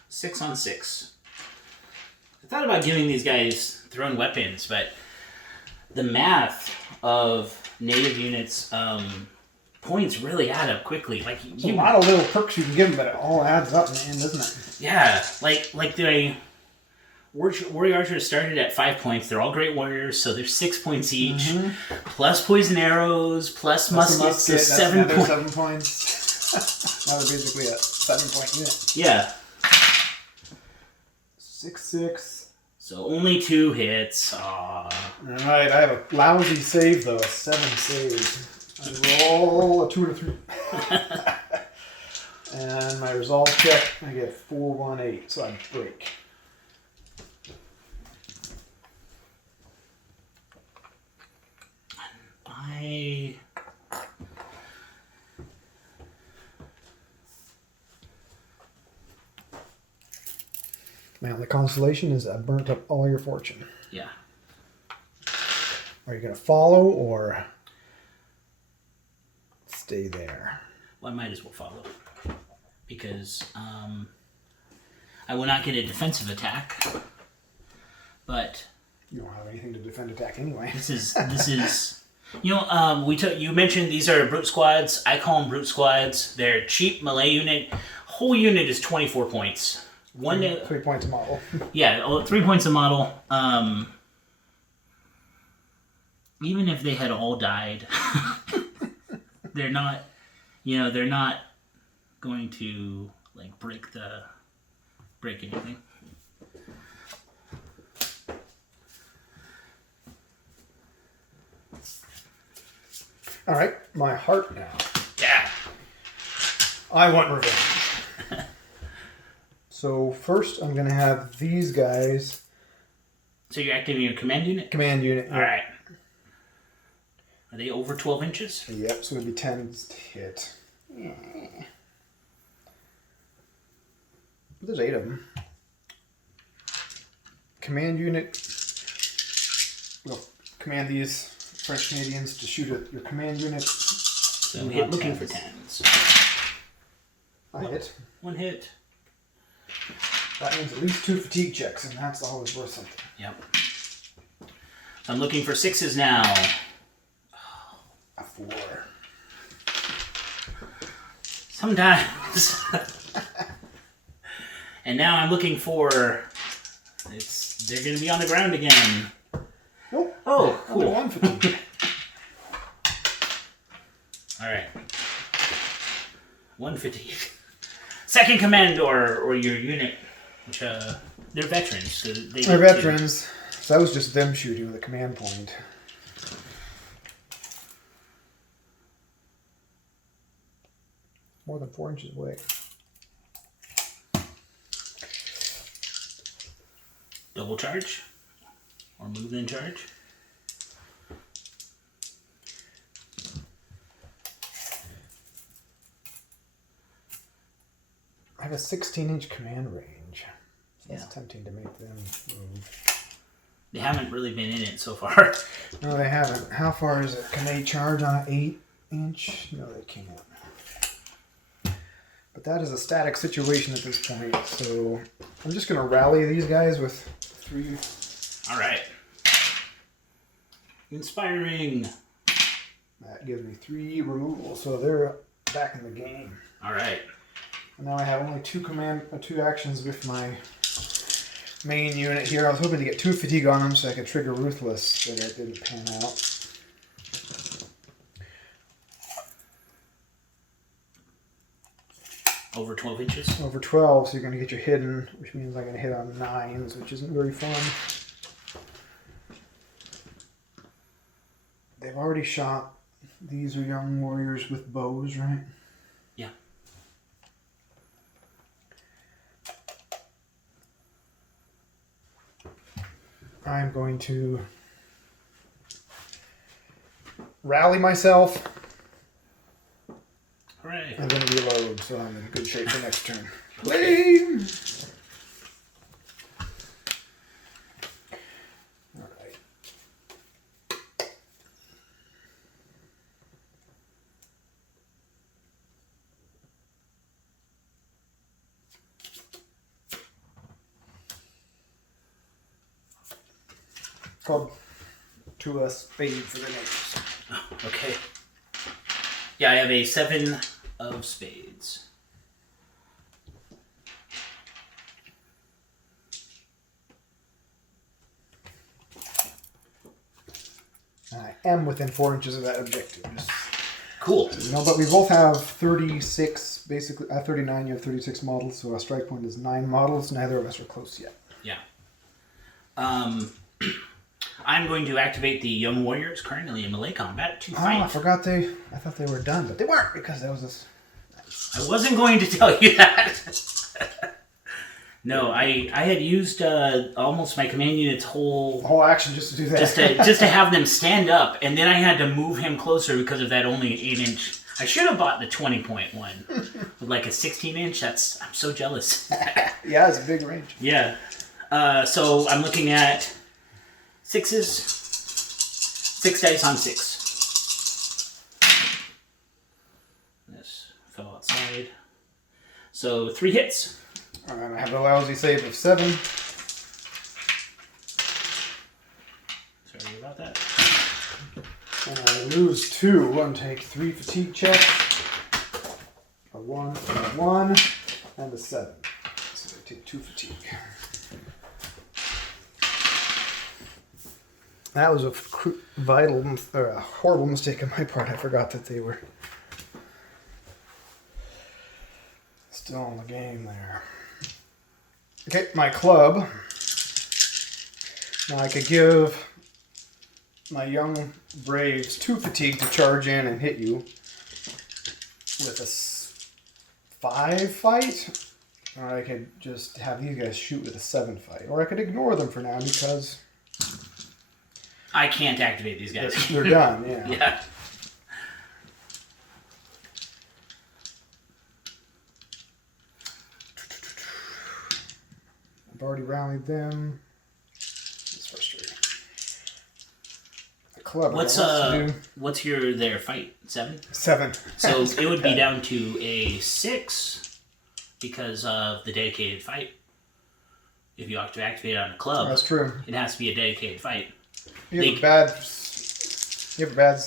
6 on 6. I thought about giving these guys thrown weapons, but the math of native units points really add up quickly. Like a lot of little perks you can give them, but it all adds up, man, doesn't it? Yeah, like the warrior archers started at 5 points. They're all great warriors, so they're 6 points each, plus poison arrows, plus muskets, so 7 points. 7 points. Now they're basically a 7-point unit. Yeah. 6, 6. So only 2 hits. Aww. Alright, I have a lousy save though, a 7 save. I roll a 2 and a 3. And my resolve check, I get 4, 1, 8, so I break. Now the consolation is I burnt up all your fortune. Yeah. Are you going to follow or stay there? Well, I might as well follow. Because I will not get a defensive attack. But you don't have anything to defend attack anyway. This is you know, you mentioned these are brute squads. I call them brute squads. They're cheap melee unit. Whole unit is 24 points. 3 points a model. Yeah, 3 points a model. Even if they had all died, they're not going to like break anything. All right, my heart now. Yeah. I want revenge. So first I'm going to have these guys. So you're activating your command unit? Command unit. All right. Are they over 12 inches? Yep, so it'd be 10 to hit. There's 8 of them. Command unit. We'll command these French Canadians to shoot at your command unit. So hit looking for 10s. I hit. 1 hit. That means at least 2 fatigue checks, and that's always worth something. Yep. I'm looking for 6s now. A 4. Sometimes. And now I'm looking for... They're going to be on the ground again. Nope. Oh, cool. 1 fatigue. Alright. 1 fatigue. Second command or your unit, which they're veterans. So They're veterans, so that was just them shooting with a command point. More than 4 inches away. Double charge? Or move then charge? I have a 16-inch command range. So Yeah. it's tempting to make them move. They haven't really been in it so far. No, they haven't. How far is it? Can they charge on an 8-inch? No, they can't. But that is a static situation at this point, so I'm just going to rally these guys with 3. Alright. Inspiring. That gives me 3 removal, so they're back in the game. Alright. And now I have only 2 actions with my main unit here. I was hoping to get 2 fatigue on them so I could trigger Ruthless, but it didn't pan out. Over 12 inches. Over 12, so you're going to get your hidden, which means I'm going to hit on 9s, which isn't very fun. They've already shot. These are young warriors with bows, right? Yeah. I'm going to rally myself. Hooray. I'm going to reload, so I'm in good shape for next turn. Play! Alright. Called to a spade for the neighbors. Oh, okay. Yeah, I have a 7 of spades. I am within 4 inches of that objective. Cool. No, but we both have 36, basically, 39, you have 36 models, so our strike point is 9 models. Neither of us are close yet. Yeah. I'm going to activate the Young Warriors currently in melee combat to Oh, I fight. forgot I thought they were done, but they weren't because that was this. I wasn't going to tell you that. No, I had used almost my command unit's whole action just to do that. just to have them stand up, and then I had to move him closer because of that only 8-inch. I should have bought the 20-point one with like a 16-inch. I'm so jealous. Yeah, it's a big range. Yeah. So I'm looking at 6s. 6 dice on 6. This fell outside. So 3 hits. And I have a lousy save of 7. Sorry about that. And I lose 2 and take 3 fatigue checks. A 1 and a 1 and a 7. So I take 2 fatigue. That was a a horrible mistake on my part. I forgot that they were still in the game there. Okay, my club. Now I could give my young braves 2 fatigue to charge in and hit you with a 5 fight. Or I could just have these guys shoot with a 7 fight. Or I could ignore them for now because I can't activate these guys. they're done, yeah. Yeah. I've already rallied them. It's frustrating. The club. What's your their fight? 7? 7. So it would be down to a 6 because of the dedicated fight. If you have to activate it on a club, That's true. it has to be a dedicated fight. You have a bad. You have a bad.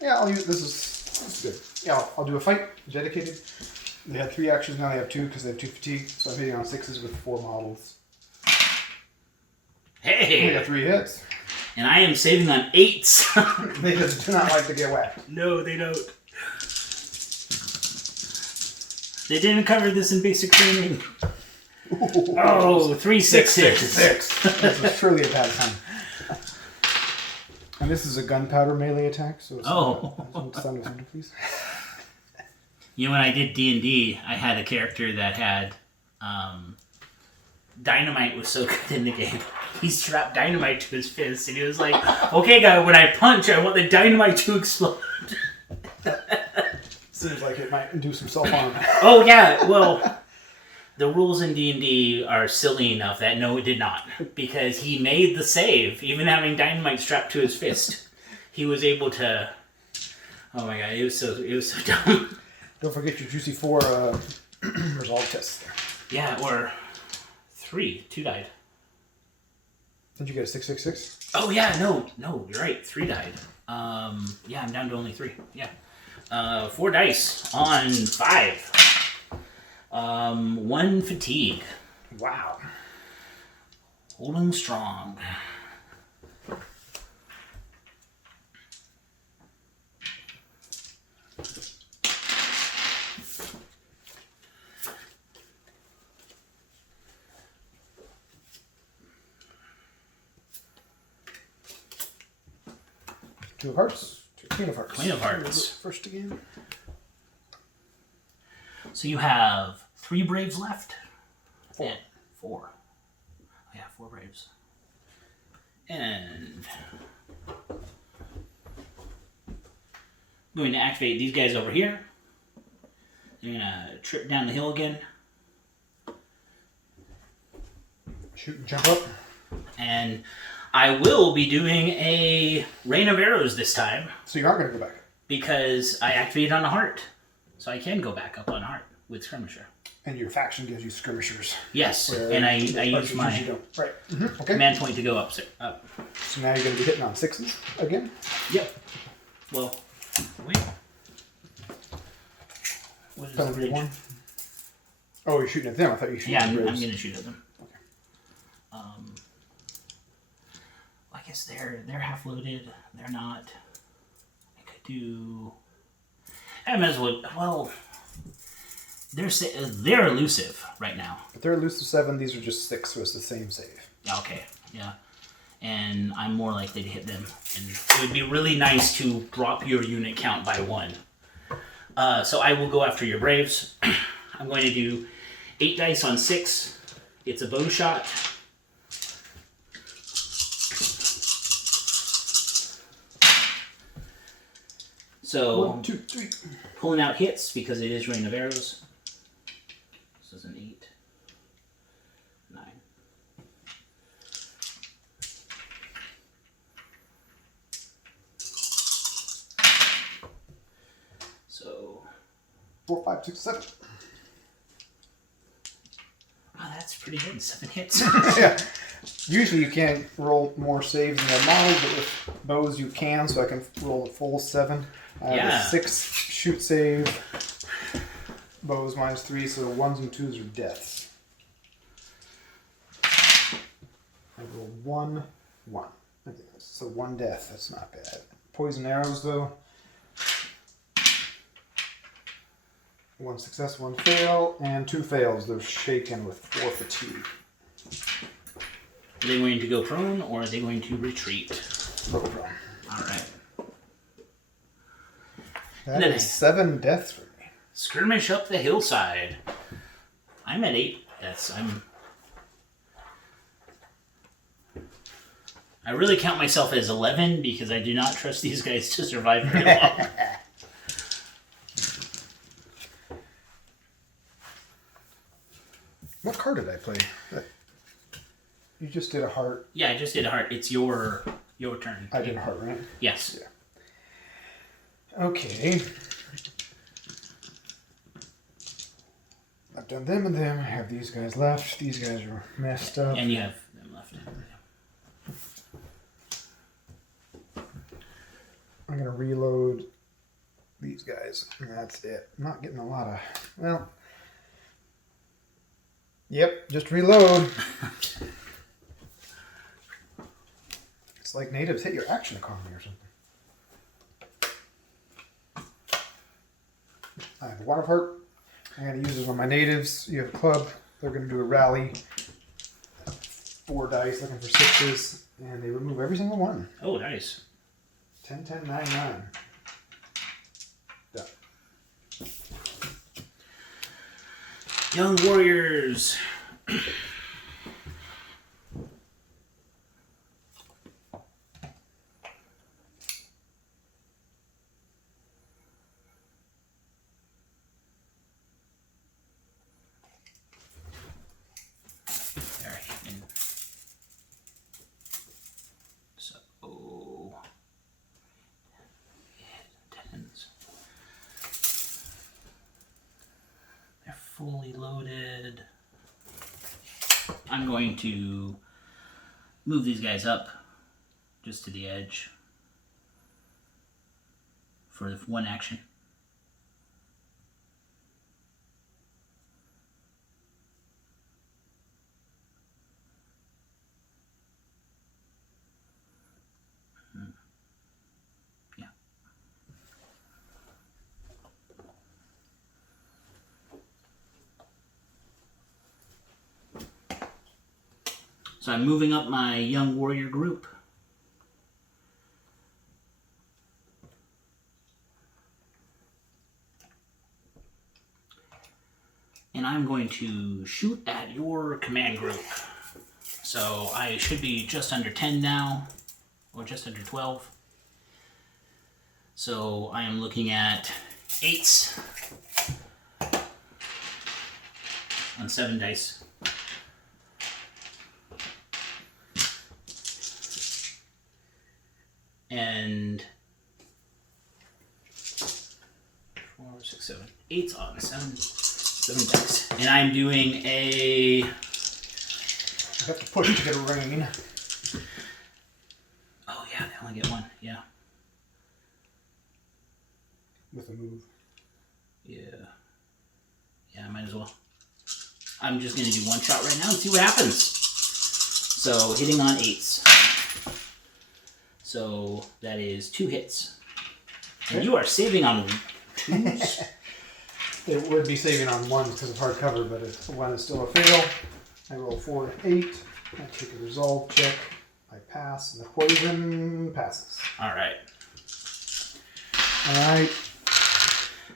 Yeah, I'll use this is good. Yeah, I'll do a fight dedicated. They had 3 actions, now they have 2 because they have 2 fatigue. So I'm hitting on 6s with 4 models. Hey! They got 3 hits. And I am saving on 8s. They just do not like to get whacked. No, they don't. They didn't cover this in basic training. Ooh. Oh, 3 6s. 6. This is truly a bad time. And this is a gunpowder melee attack, so it's sound thunder, please. You know, when I did D&D, I had a character that had dynamite was so good in the game. He strapped dynamite to his fist, and he was like, "Okay, guy, when I punch, I want the dynamite to explode." Seems like it might do some self-harm. Oh yeah, well, the rules in D&D are silly enough that no, it did not, because he made the save, even having dynamite strapped to his fist. He was able to. Oh my god, it was so dumb. Don't forget your juicy 4 resolve tests. Yeah, or 3. 2 died. Did you get a 666? Oh yeah, no, you're right. 3 died. Yeah, I'm down to only 3. Yeah. 4 dice on 5. 1 fatigue. Wow. Holding strong. Two of hearts. Queen of hearts. Queen of hearts. First again. So you have 3 braves left. 4. And 4. Oh, yeah, 4 braves. And I'm going to activate these guys over here. They're going to trip down the hill again. Shoot and jump up. And I will be doing a Rain of Arrows this time. So you are going to go back. Because I activated on a heart. So I can go back up on heart with Skirmisher. And your faction gives you skirmishers. Yes, and I use my right. Okay. command point to go up. So now you're going to be hitting on 6s again? Yep. Well, wait. What is the Penalty range? 1. Oh, you're shooting at them. I thought you were shooting Yeah, at I'm the going braves. to shoot at them. Okay. I guess they're half loaded. They're not. I could do. I might as well. Well, they're elusive right now. But they're elusive 7. These are just 6, so it's the same save. Okay, yeah. And I'm more likely to hit them. And it would be really nice to drop your unit count by 1. So I will go after your Braves. I'm going to do 8 dice on 6. It's a bow shot. So 1, 2, 3. pulling out hits because it is Rain of Arrows. This is an 8. 9. So 4, 5, 6, 7. wow, that's pretty good. 7 hits. Yeah. Usually you can't roll more saves than the models, but with bows you can, so I can roll a full 7. I have a 6 shoot save. Bows -3, so 1s and 2s are deaths. I roll 1, 1. Okay, so 1 death, that's not bad. Poison arrows though. 1 success, 1 fail, and 2 fails. They're shaken with 4 fatigue. Are they going to go prone or are they going to retreat? Roll prone. Alright. That is 7 deaths for me. Skirmish up the hillside. I'm at 8 deaths. I really count myself as 11 because I do not trust these guys to survive very long. What card did I play? You just did a heart. Yeah, I just did a heart. It's your turn. I did a heart, right? Yes. Yeah. Okay. I've done them and them. I have these guys left. These guys are messed up. And you have them left. I'm going to reload these guys. And that's it. I'm not getting a lot of... Well... Yep, just reload. It's like natives hit your action economy or something. I have a water heart. I'm going to use this on my natives. You have a club. They're going to do a rally. 4 dice looking for 6s. And they remove every single one. Oh, nice. 10, 10, 9, 9. Done. Young warriors. Fully loaded. I'm going to move these guys up just to the edge for one action. Yeah. So I'm moving up my young warrior group. And I'm going to shoot at your command group. So I should be just under 10 now, or just under 12. So I am looking at 8s on 7 dice. And 4, 6, 7, 8 on 7 dice. And I'm doing a... I have to push to get a rain. Oh yeah, they only get 1, yeah. With a move. Yeah. Yeah, I might as well. I'm just going to do 1 shot right now and see what happens. So, hitting on 8s. So that is 2 hits. And you are saving on 2s? It would be saving on 1 because of hardcover, but if 1 is still a fail, I roll 4 and 8. I take a resolve check. I pass, and the poison passes. Alright. Alright.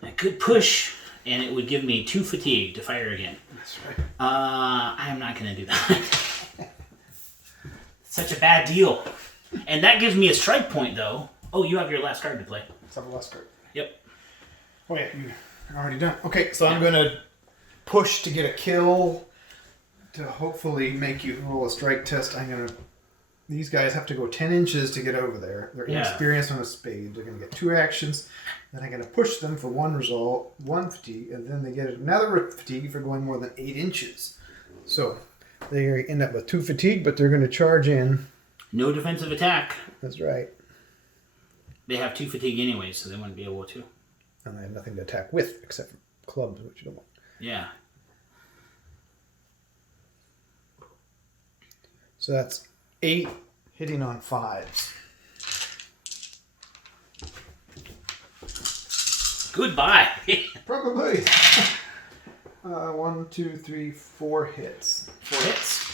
I could push, and it would give me 2 fatigue to fire again. That's right. I'm not going to do that. Such a bad deal. And that gives me a strike point, though. Oh, you have your last card to play. Let's have a last card. Yep. Oh, yeah, you're already done. Okay, so I'm going to push to get a kill to hopefully make you roll a strike test. These guys have to go 10 inches to get over there. They're inexperienced on a spade. They're going to get 2 actions. Then I'm going to push them for 1 result, 1 fatigue, and then they get another fatigue for going more than 8 inches. So they end up with 2 fatigue, but they're going to charge in. No defensive attack. That's right. They have 2 fatigue anyway, so they wouldn't be able to. And I have nothing to attack with except for clubs, which you don't want. Yeah. So that's 8 hitting on 5s. Goodbye. Probably. 1, 2, 3, 4 hits. 4 hits.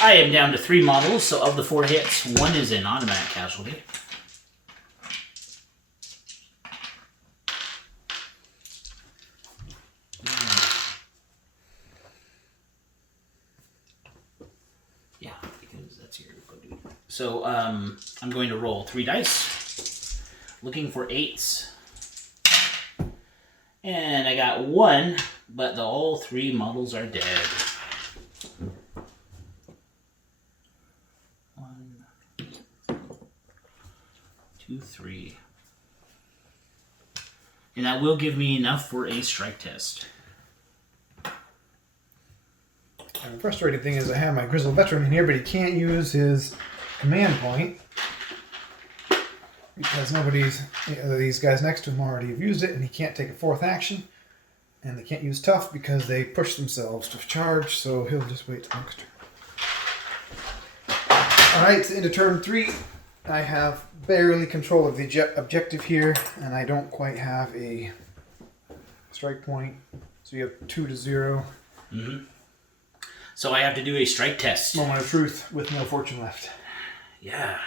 I am down to 3 models, so of the 4 hits, 1 is an automatic casualty. Yeah, because that's your go-to. So I'm going to roll 3 dice, looking for 8s. And I got 1, but all 3 models are dead. 1, 2, 3. And that will give me enough for a strike test. The frustrating thing is I have my Grizzled Veteran in here, but he can't use his command point because these guys next to him already have used it, and he can't take a fourth action. And they can't use tough because they push themselves to charge, so he'll just wait till next turn. Alright, so into turn 3. I have barely control of the objective here, and I don't quite have a strike point. So you have 2 to 0. Mm-hmm. So I have to do a strike test. Moment of truth with no fortune left. Yeah.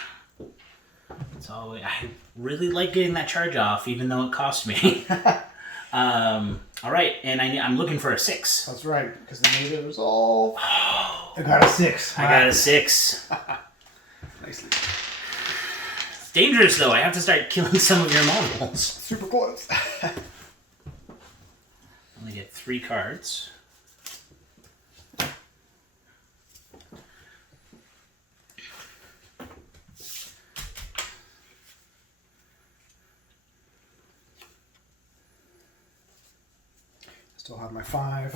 So I really like getting that charge off, even though it cost me. All right, and I'm looking for a 6. That's right, because the native is all. I got a 6. I got a 6. Nicely. It's dangerous though. I have to start killing some of your models. Super close. Only get 3 cards. Still have my 5.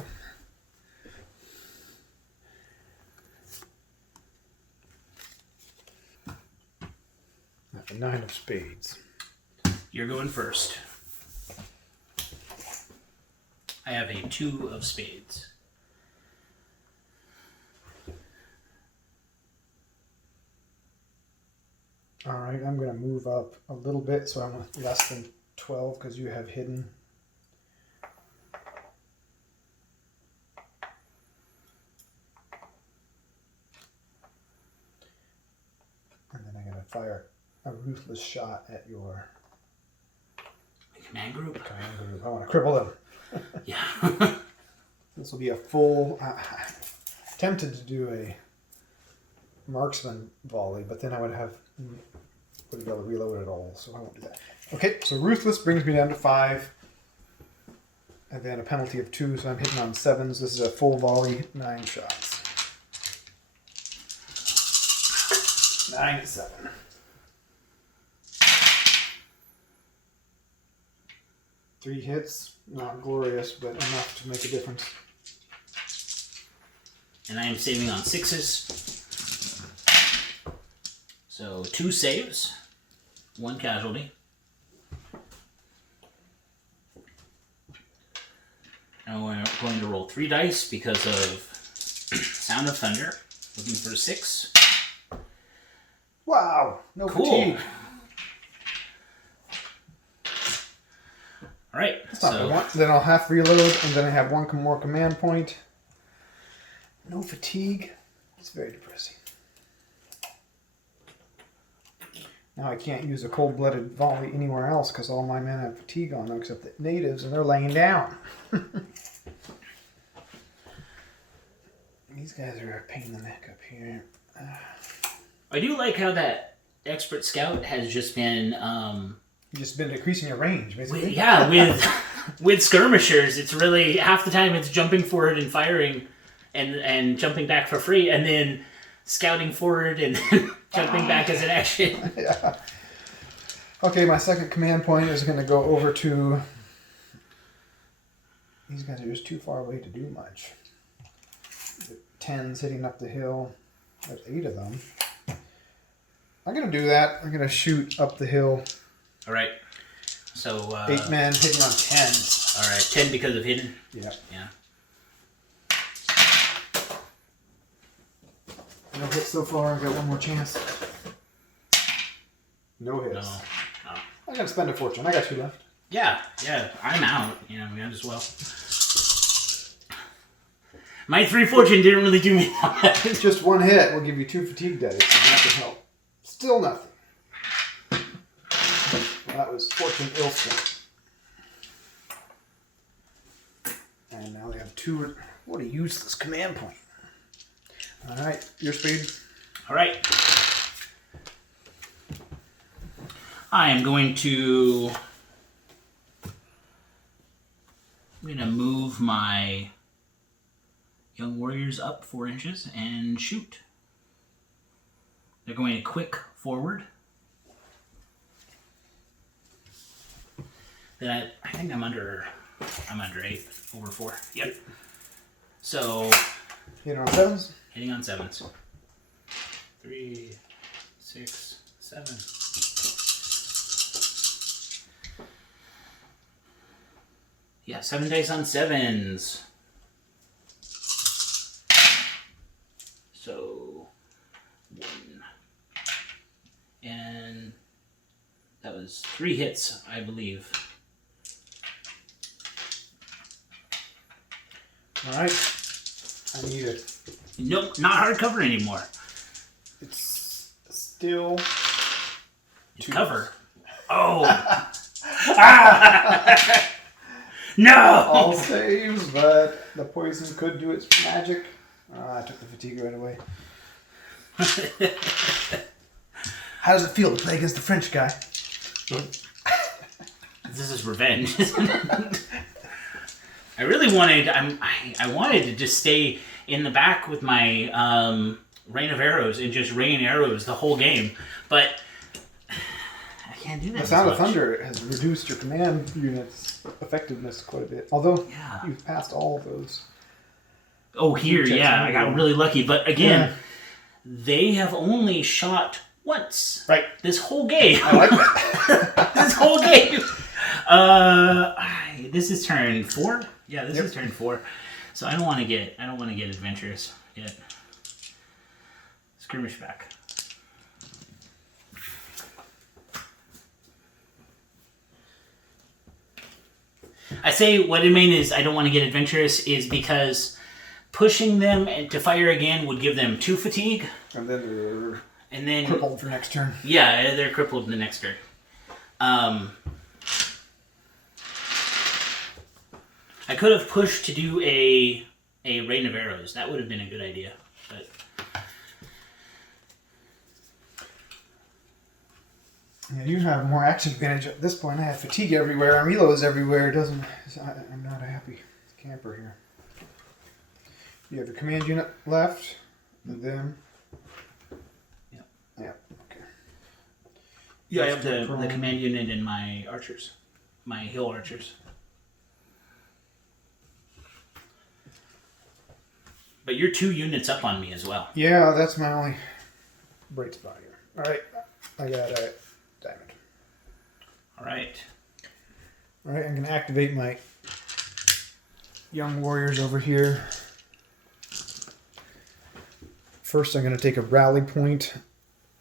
I have a 9 of spades. You're going first. I have a 2 of spades. Alright, I'm going to move up a little bit so I'm less than 12 because you have hidden. And then I'm going to fire a ruthless shot at your Command group? command group. I want to cripple them. Yeah. This will be a full... tempted to do a marksman volley, but then I would be able to reload it all, so I won't do that. Okay, so Ruthless brings me down to 5. And then a penalty of 2, so I'm hitting on 7s. This is a full volley, 9 shots. 9 to 7. Three hits, not glorious, but enough to make a difference. And I am saving on 6s. So 2 saves, 1 casualty. And we're going to roll 3 dice because of Sound of Thunder. Looking for a 6. Wow, no Cool. fatigue. All right. That's not what I want. Then I'll half reload, and then I have 1 more command point. No fatigue. It's very depressing. Now I can't use a cold-blooded volley anywhere else because all my men have fatigue on them except the natives, and they're laying down. These guys are a pain in the neck up here. I do like how that expert scout has just been You've just been decreasing your range, basically. with skirmishers. It's really half the time it's jumping forward and firing and jumping back for free, and then scouting forward and then jumping back as an action. Yeah. Okay, my second command point is going to go over to... These guys are just too far away to do much. The 10s hitting up the hill. There's 8 of them. I'm going to do that. I'm going to shoot up the hill. All right. So 8 men hitting on 10s. All right, 10 because of hidden. Yeah. Yeah. No hits so far. I've got 1 more chance. No hits. No. I'm going to spend a fortune. I got 2 left. Yeah. I'm out. You know, might as well. My 3 fortune didn't really do me that much. Just 1 hit will give you 2 fatigue dice, and that can help. Still nothing. Well, that was fortune ill spent. And now they have 2. What a useless command point. Alright, your speed. All right. I am going to... I'm going to move my young warriors up 4 inches and shoot. They're going to quick forward. Then I think I'm under 8 over 4. Yep. So Hitting on 7s? Hitting on 7s. 3, 6, 7. Yeah, 7 dice on 7s. So, 1. And that was 3 hits, I believe. Alright. I need it. Nope, not hardcover anymore. It's still... It's cover. Oh! Ah! No! All saves, but the poison could do its magic. I took the fatigue right away. How does it feel to play against the French guy? This is revenge, isn't it? I really wanted... I wanted to just stay in the back with my rain of arrows and just rain arrows the whole game, but I can't do that. The Sound of Thunder has reduced your command unit's effectiveness quite a bit. Although you've passed all of those. Oh, here, yeah, I got really lucky. But again, they have only shot once. Right. This whole game. I like that. This whole game. This is turn 4. Yeah, this is turn 4. So I don't want to get adventurous yet. Skirmish back. I say what I mean is I don't want to get adventurous is because pushing them to fire again would give them 2 fatigue. And then crippled for next turn. Yeah, they're crippled in the next turn. I could have pushed to do a rain of arrows. That would have been a good idea. But yeah, you have more action advantage at this point. I have fatigue everywhere. I'm reloads everywhere. I'm not a happy camper here. You have your command unit left, and then... Yeah, okay. yeah, I have the command unit and my archers. My hill archers. But you're 2 units up on me as well. Yeah, that's my only bright spot here. Alright, I got a diamond. Alright. Alright, I'm going to activate my young warriors over here. First, I'm going to take a rally point.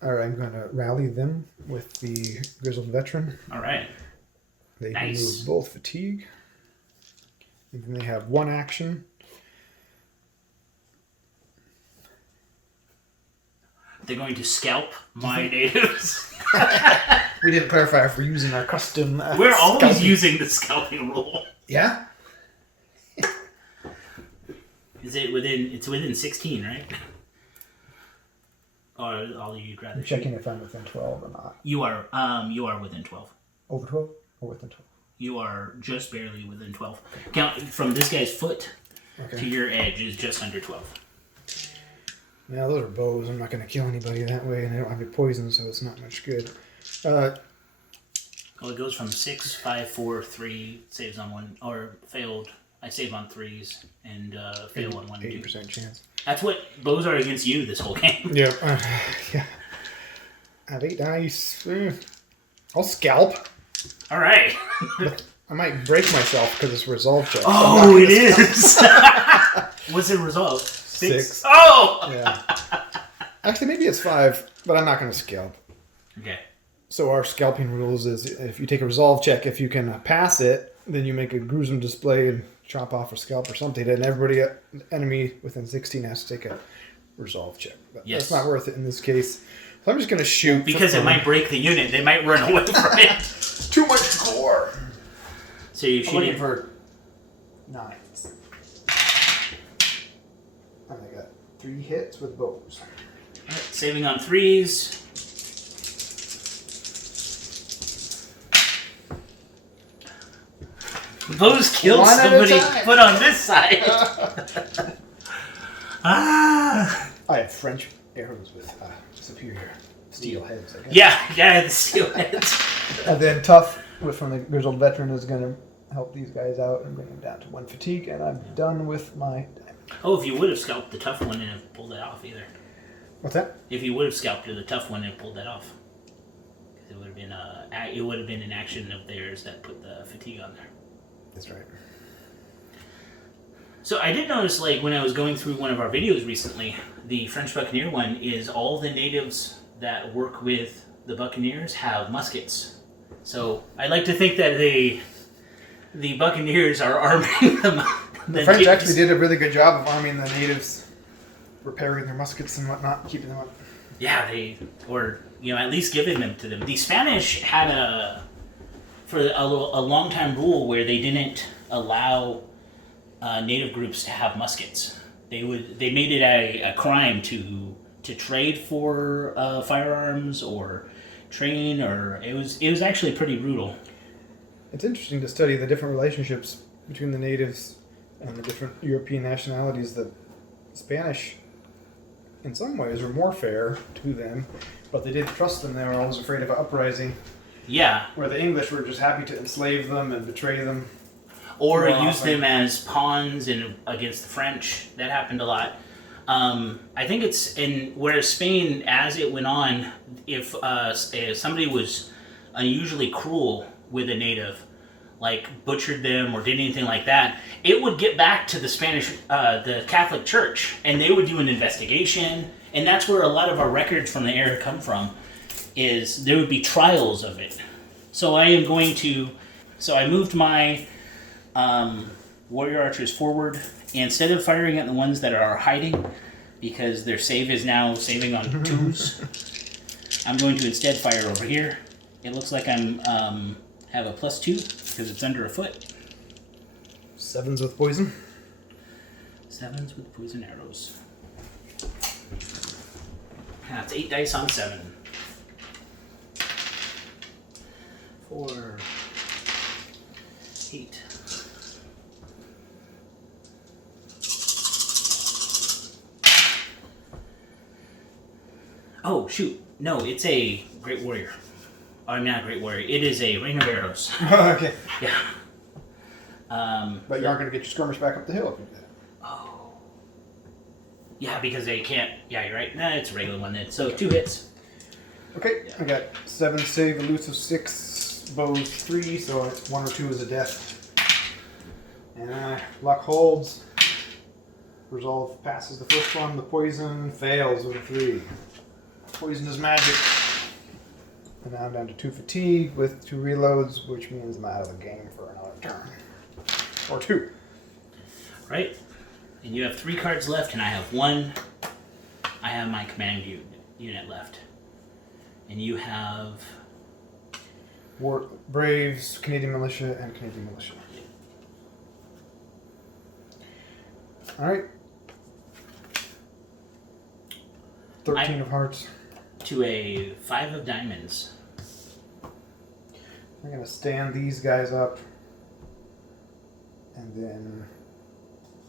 Or I'm going to rally them with the Grizzled Veteran. Alright. They Nice. remove both fatigue. And then they have 1 action. They're going to scalp my natives. We didn't clarify if we're using our custom... We're always scalping. using the scalping rule. Yeah? Is it within... It's within 16, right? Or all you'd rather I'm checking if I'm within 12 or not. You are within 12. Over 12 or within 12? You are just barely within 12. Count from this guy's foot to your edge is just under 12. Yeah, those are bows. I'm not going to kill anybody that way, and I don't have any poison, so it's not much good. Well, it goes from 6, 5, 4, 3, saves on 1, or failed. I save on 3s, and fail on 1 and 2. 80% chance. That's what bows are against you this whole game. Yeah. Yeah. I have 8 dice. I'll scalp. All right. I might break myself because it's resolve check. Oh, it is. What's the result? 6? Oh! Yeah. Actually, maybe it's 5, but I'm not going to scalp. Okay. So our scalping rules is if you take a resolve check, if you can pass it, then you make a gruesome display and chop off a scalp or something, and everybody, enemy within 16 has to take a resolve check. But that's not worth it in this case. So I'm just going to shoot. Because it might break the unit. They might run away from it. Too much gore. So you're I'm looking shooting for 9s. And I got 3 hits with bows. Right, saving on 3s. Bows killed One at a somebody time. put on this side. Ah! I have French arrows with superior steel heads, I guess. Yeah, the steel heads. And then Tough from the Grizzled Veteran is going to help these guys out and bring them down to 1 fatigue, and I'm done with my diamond. Oh, if you would have scalped the tough one and have pulled that off either. What's that? If you would have scalped the tough one and pulled that off. Because it would have been an action of theirs that put the fatigue on there. That's right. So I did notice, like, when I was going through one of our videos recently, the French Buccaneer one is all the natives that work with the Buccaneers have muskets. So I like to think that the Buccaneers are arming them. The French actually did a really good job of arming the natives, repairing their muskets and whatnot, keeping them up. Yeah, at least giving them to them. The Spanish had a long time rule where they didn't allow native groups to have muskets. They made it a crime to trade for firearms or train, or it was actually pretty brutal. It's interesting to study the different relationships between the natives and the different European nationalities. The Spanish, in some ways, were more fair to them, but they didn't trust them. They were always afraid of an uprising. Yeah. Where the English were just happy to enslave them and betray them. Or use them as pawns against the French. That happened a lot. I think whereas Spain, as it went on, if somebody was unusually cruel with a native, like butchered them or did anything like that, it would get back to the Spanish, the Catholic Church, and they would do an investigation, and that's where a lot of our records from the era come from, is there would be trials of it. So I moved my warrior archers forward. Instead of firing at the ones that are hiding, because their save is now saving on 2s, I'm going to instead fire over here. It looks like I'm have a +2 because it's under a foot. 7s with poison. 7s with poison arrows. That's 8 dice on 7. 4, 8. Oh, shoot. No, it's a Great Warrior. I'm not a Great Warrior. It is a Rain of Arrows. Okay. Yeah. But you aren't going to get your skirmish back up the hill if you do that. Oh. Yeah, because they can't... Yeah, you're right. Nah, it's a regular one then. So, 2 hits. Okay, I got 7 save, elusive 6, bows 3, so it's 1 or 2 is a death. And luck holds. Resolve passes the first one. The poison fails with a 3. Poison is magic. And now I'm down to 2 fatigue with 2 reloads, which means I'm out of the game for another turn. Or 2. Right. And you have 3 cards left, and I have 1. I have my command unit left. And you have... Braves, Canadian Militia, and Canadian Militia. Alright. 13 of hearts. To a 5 of diamonds. I'm going to stand these guys up and then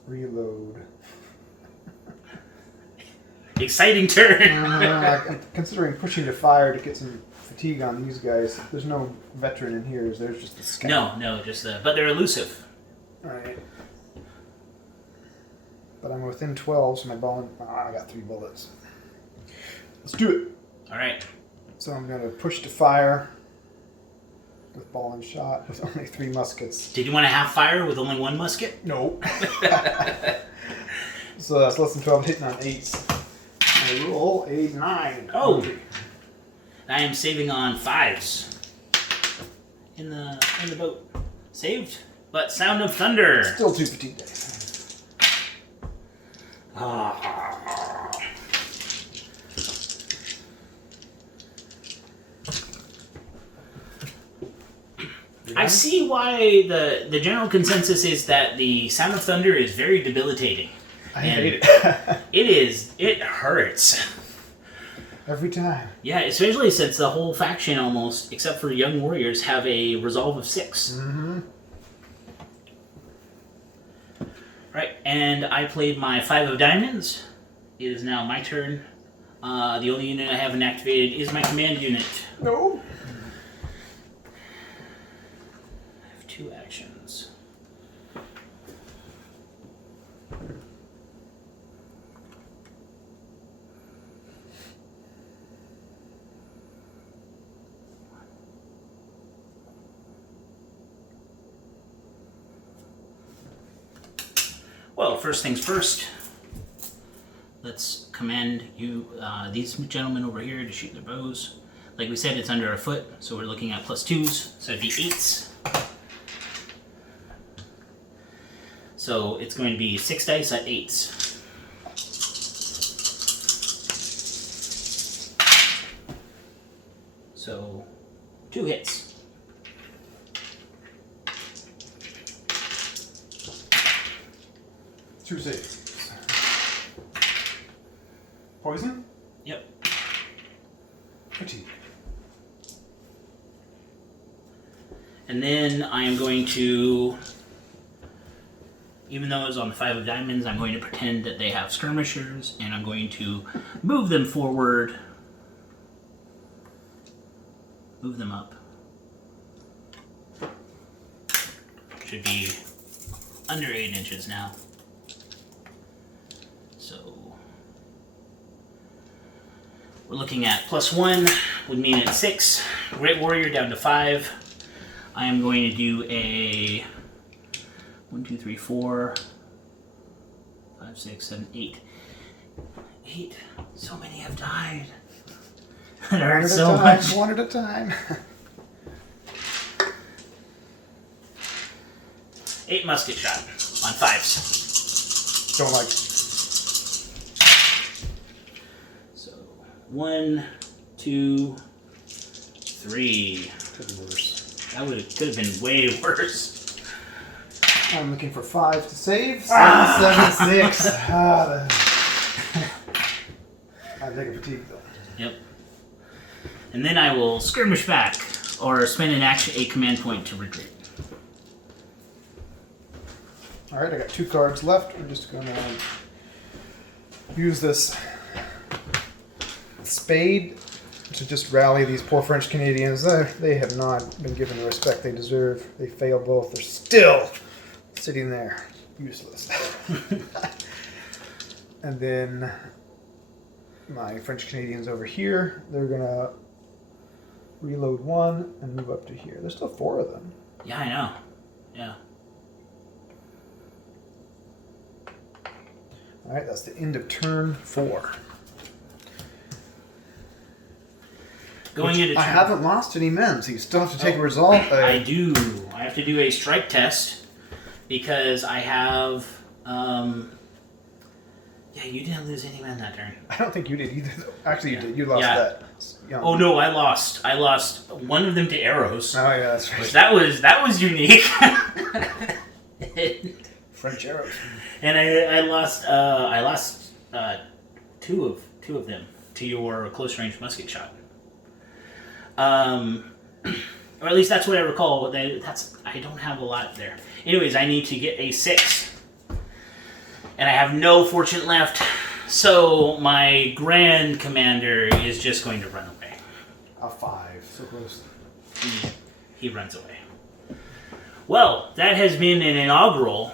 reload. Exciting turn! I'm considering pushing to fire to get some fatigue on these guys. There's no veteran in here. There's just the scout. No, just the... But they're elusive. Alright. But I'm within 12, so my ball... I got 3 bullets. Let's do it. Alright. So I'm going to push to fire with ball and shot with only 3 muskets. Did you want to have fire with only 1 musket? No. So that's less than 12 hitting on 8s. I roll a 9. Oh! I am saving on 5s. In the boat. Saved, but Sound of Thunder. Still 2 fatigue dice. I see why the general consensus is that the Sound of Thunder is very debilitating. I hate it. It hurts. Every time. Yeah, especially since the whole faction almost, except for young warriors, have a resolve of 6. Mm-hmm. Right, and I played my 5 of diamonds. It is now my turn. The only unit I haven't activated is my command unit. No. I have 2 actions. Well, first things first. Let's command you, these gentlemen over here to shoot their bows. Like we said, it's under a foot, so we're looking at +2s, so it'd be 8s. So it's going to be 6 dice at 8s. So 2 hits. Two saves. Poison? Yep. Fatigue. And then I am going to, even though it's on the 5 of diamonds, I'm going to pretend that they have skirmishers, and I'm going to move them forward. Move them up. Should be under 8 inches now. So we're looking at +1 would mean it's 6. Great Warrior down to 5. I am going to do a 1, 2, 3, 4, 5, 6, 7, 8. 8. So many have died. That hurts so much. One at a time. 8 musket shot on 5s. Don't like. So 1, 2, 3. Could be worse. That could have been way worse. I'm looking for 5 to save. 7, 7, 6. I'm taking fatigue though. Yep. And then I will skirmish back, or spend an action, a command point to retreat. Alright, I got 2 cards left. We're just going to use this spade to just rally these poor French Canadians. They have not been given the respect they deserve. They fail both. They're still sitting there, useless. And then my French Canadians over here, they're going to reload 1 and move up to here. There's still 4 of them. Yeah, I know. Yeah. Alright, that's the end of turn 4. Going into I turn, haven't lost any men, so you still have to take a resolve. I do. I have to do a strike test because I have. Yeah, you didn't lose any men that turn. I don't think you did either, though. Actually, you Yeah. did. You lost Yeah. that. Young. Oh no, I lost. I lost one of them to arrows. Oh yeah, that's right. Which that was unique. French arrows. And I lost 2 of them to your close range musket shot. Or at least that's what I recall. I don't have a lot there. Anyways, I need to get a 6, and I have no fortune left. So my Grand Commander is just going to run away. A 5, so close. He runs away. Well, that has been an inaugural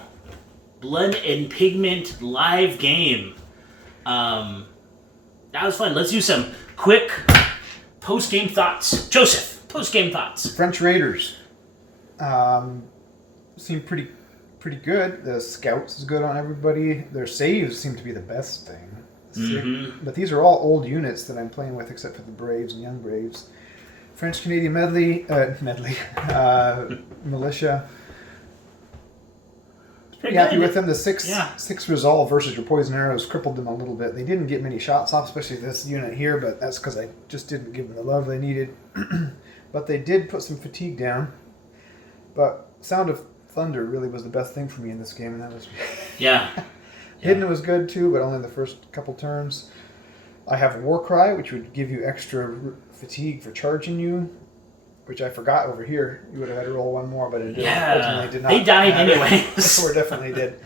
Blood and Pigment live game. That was fun. Let's do some quick post-game thoughts. Joseph, post-game thoughts. French Raiders seem pretty good. The scouts is good on everybody. Their saves seem to be the best thing. Mm-hmm. But these are all old units that I'm playing with, except for the Braves and Young Braves. French Canadian militia. Pretty happy with them. The 6 resolve versus your poison arrows crippled them a little bit. They didn't get many shots off, especially this unit here, but that's because I just didn't give them the love they needed. But they did put some fatigue down. But Sound of Thunder really was the best thing for me in this game, and that was Yeah. Hidden was good too, but only the first couple turns. I have War Cry, which would give you extra fatigue for charging you, which I forgot over here. You would have had to roll 1 more, but it ultimately did not. They died anyways. Or definitely did.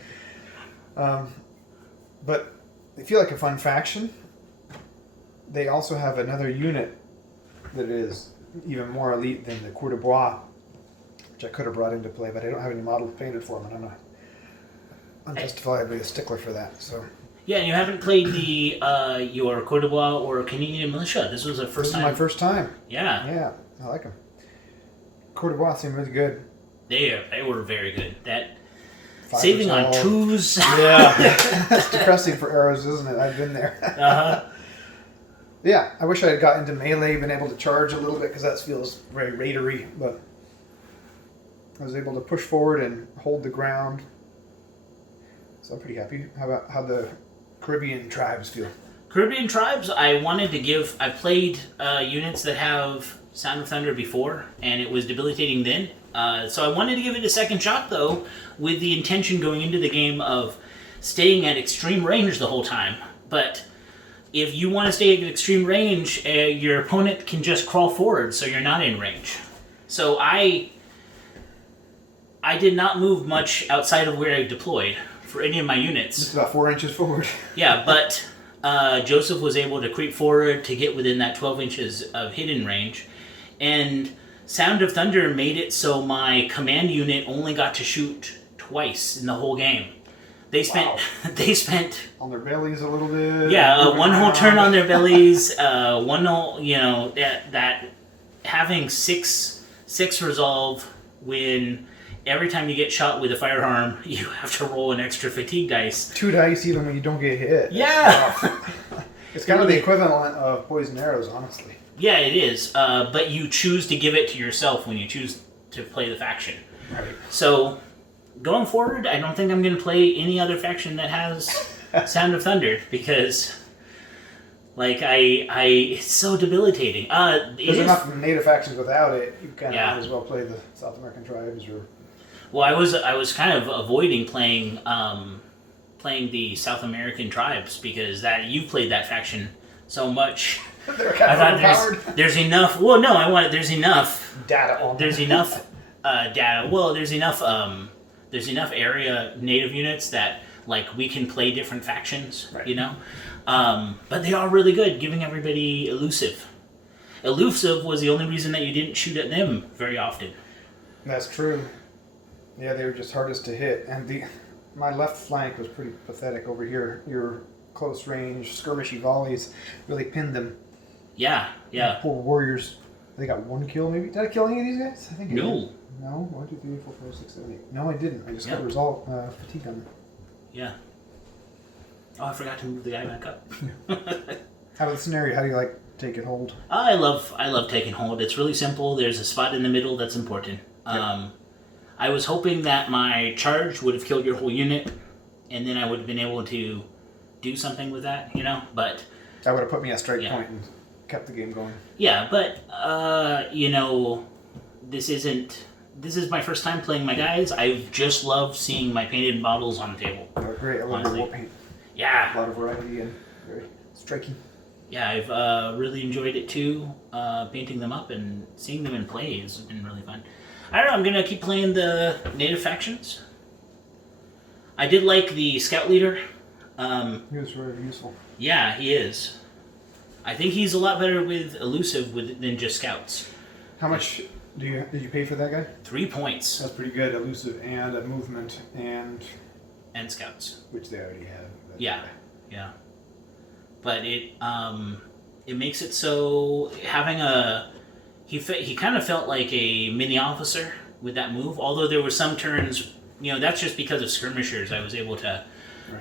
But they feel like a fun faction. They also have another unit that is even more elite than the Cour de Bois, which I could have brought into play, but I don't have any models painted for them, and I'm unjustifiably a stickler for that. So. Yeah, and you haven't played the your Cour de Bois or Canadian Militia. This was the first time. This is my first time. Yeah. Yeah, I like them. Cour de Bois seemed really good. They were very good. saving on twos. Yeah. It's depressing for arrows, isn't it? I've been there. Uh-huh. Yeah, I wish I had got into melee, been able to charge a little bit, because that feels very raidery, but I was able to push forward and hold the ground. So I'm pretty happy. How about how the Caribbean tribes feel? Caribbean tribes, I wanted to give... I played units that have Sound of Thunder before, and it was debilitating then. So I wanted to give it a second shot, though, with the intention going into the game of staying at extreme range the whole time. But if you want to stay at extreme range, your opponent can just crawl forward, so you're not in range. So I did not move much outside of where I deployed for any of my units. Just about 4 inches forward. Yeah, but Joseph was able to creep forward to get within that 12 inches of hidden range. And Sound of Thunder made it so my command unit only got to shoot twice in the whole game. They spent On their bellies a little bit. Yeah, one whole turn on their bellies, one whole, that having six resolve when every time you get shot with a firearm, you have to roll an extra fatigue dice. 2 dice even when you don't get hit. Yeah! It's kind of the equivalent of poison arrows, honestly. Yeah, it is. But you choose to give it to yourself when you choose to play the faction. Right. So, going forward, I don't think I'm going to play any other faction that has Sound of Thunder, because, it's so debilitating. There's enough native factions without it. You kind of might as well play the South American tribes. Well, I was kind of avoiding playing the South American tribes, because you've played that faction so much. They're kind of overpowered. There's enough. Well, no, there's enough data on them. There's enough data. Well, there's enough area native units that we can play different factions. Right. But they are really good, giving everybody elusive. Elusive was the only reason that you didn't shoot at them very often. That's true. Yeah, they were just hardest to hit, and my left flank was pretty pathetic over here. Your close range skirmishy volleys really pinned them. Yeah. The poor warriors. They got 1 kill, maybe. Did I kill any of these guys? I think I did. No. 1, 2, 3, 4, 5, 6, 7, 8. No, I didn't. I just got fatigue on them. Yeah. Oh, I forgot to move the guy back up. How about the scenario? How do you like take and hold? I love take and hold. It's really simple. There's a spot in the middle that's important. Yep. I was hoping that my charge would have killed your whole unit, and then I would have been able to do something with that, but... That would have put me at strike point and kept the game going. Yeah, but, this is my first time playing my guys. I just love seeing my painted models on the table. They're great. I love the war paint. Yeah. A lot of variety and very striking. Yeah, I've really enjoyed it too. Painting them up and seeing them in play has been really fun. I don't know, I'm going to keep playing the native factions. I did like the scout leader. He was very useful. Yeah, he is. I think he's a lot better with elusive than just scouts. How much did you pay for that guy? 3 points. That's pretty good. Elusive and a movement and scouts, which they already have. Yeah. But it makes it so having he kind of felt like a mini officer with that move. Although there were some turns, that's just because of skirmishers. I was able to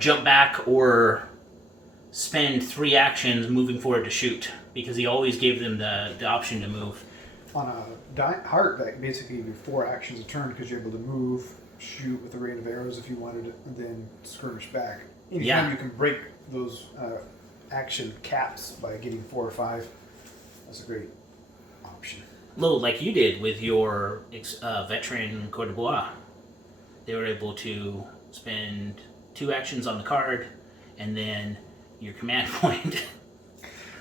jump back or spend 3 actions moving forward to shoot, because he always gave them the option to move. On a heart, that basically give you 4 actions a turn, because you're able to move, shoot with a rain of arrows if you wanted it, and then skirmish back. Anytime you can break those action caps by getting 4 or 5, that's a great option. Little like you did with your veteran Corps de Bois. They were able to spend 2 actions on the card, and then your command point.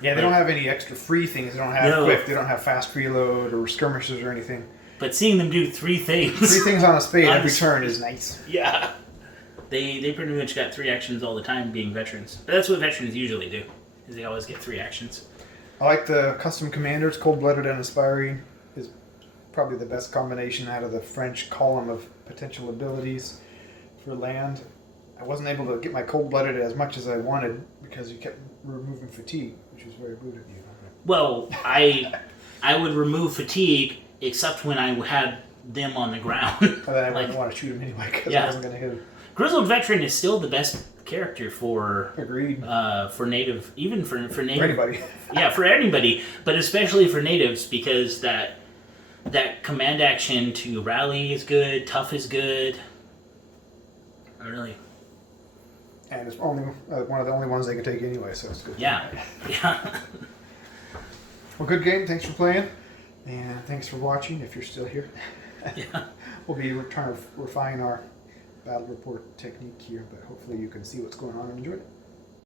Yeah, they don't have any extra free things. They don't have quick. They don't have fast reload or skirmishes or anything. But seeing them do 3 things. 3 things on a spade every turn is nice. Yeah. They pretty much got 3 actions all the time being veterans. But that's what veterans usually do, is they always get 3 actions. I like the custom commanders. Cold-blooded and aspiring is probably the best combination out of the French column of potential abilities for land. I wasn't able to get my cold-blooded as much as I wanted because you kept removing fatigue, which was very rude of you. Well, I would remove fatigue except when I had them on the ground. But then I wouldn't want to shoot him anyway because I wasn't going to hit him. Grizzled Veteran is still the best character for Agreed. for native, even for native. For anybody. Yeah, for anybody, but especially for natives, because that command action to rally is good, tough is good. Really. And it's only one of the only ones they can take anyway, so it's good. Yeah. Yeah. Well, good game. Thanks for playing, and thanks for watching. If you're still here, Yeah. we'll be trying to refine our battle report technique here, but hopefully you can see what's going on and enjoy it.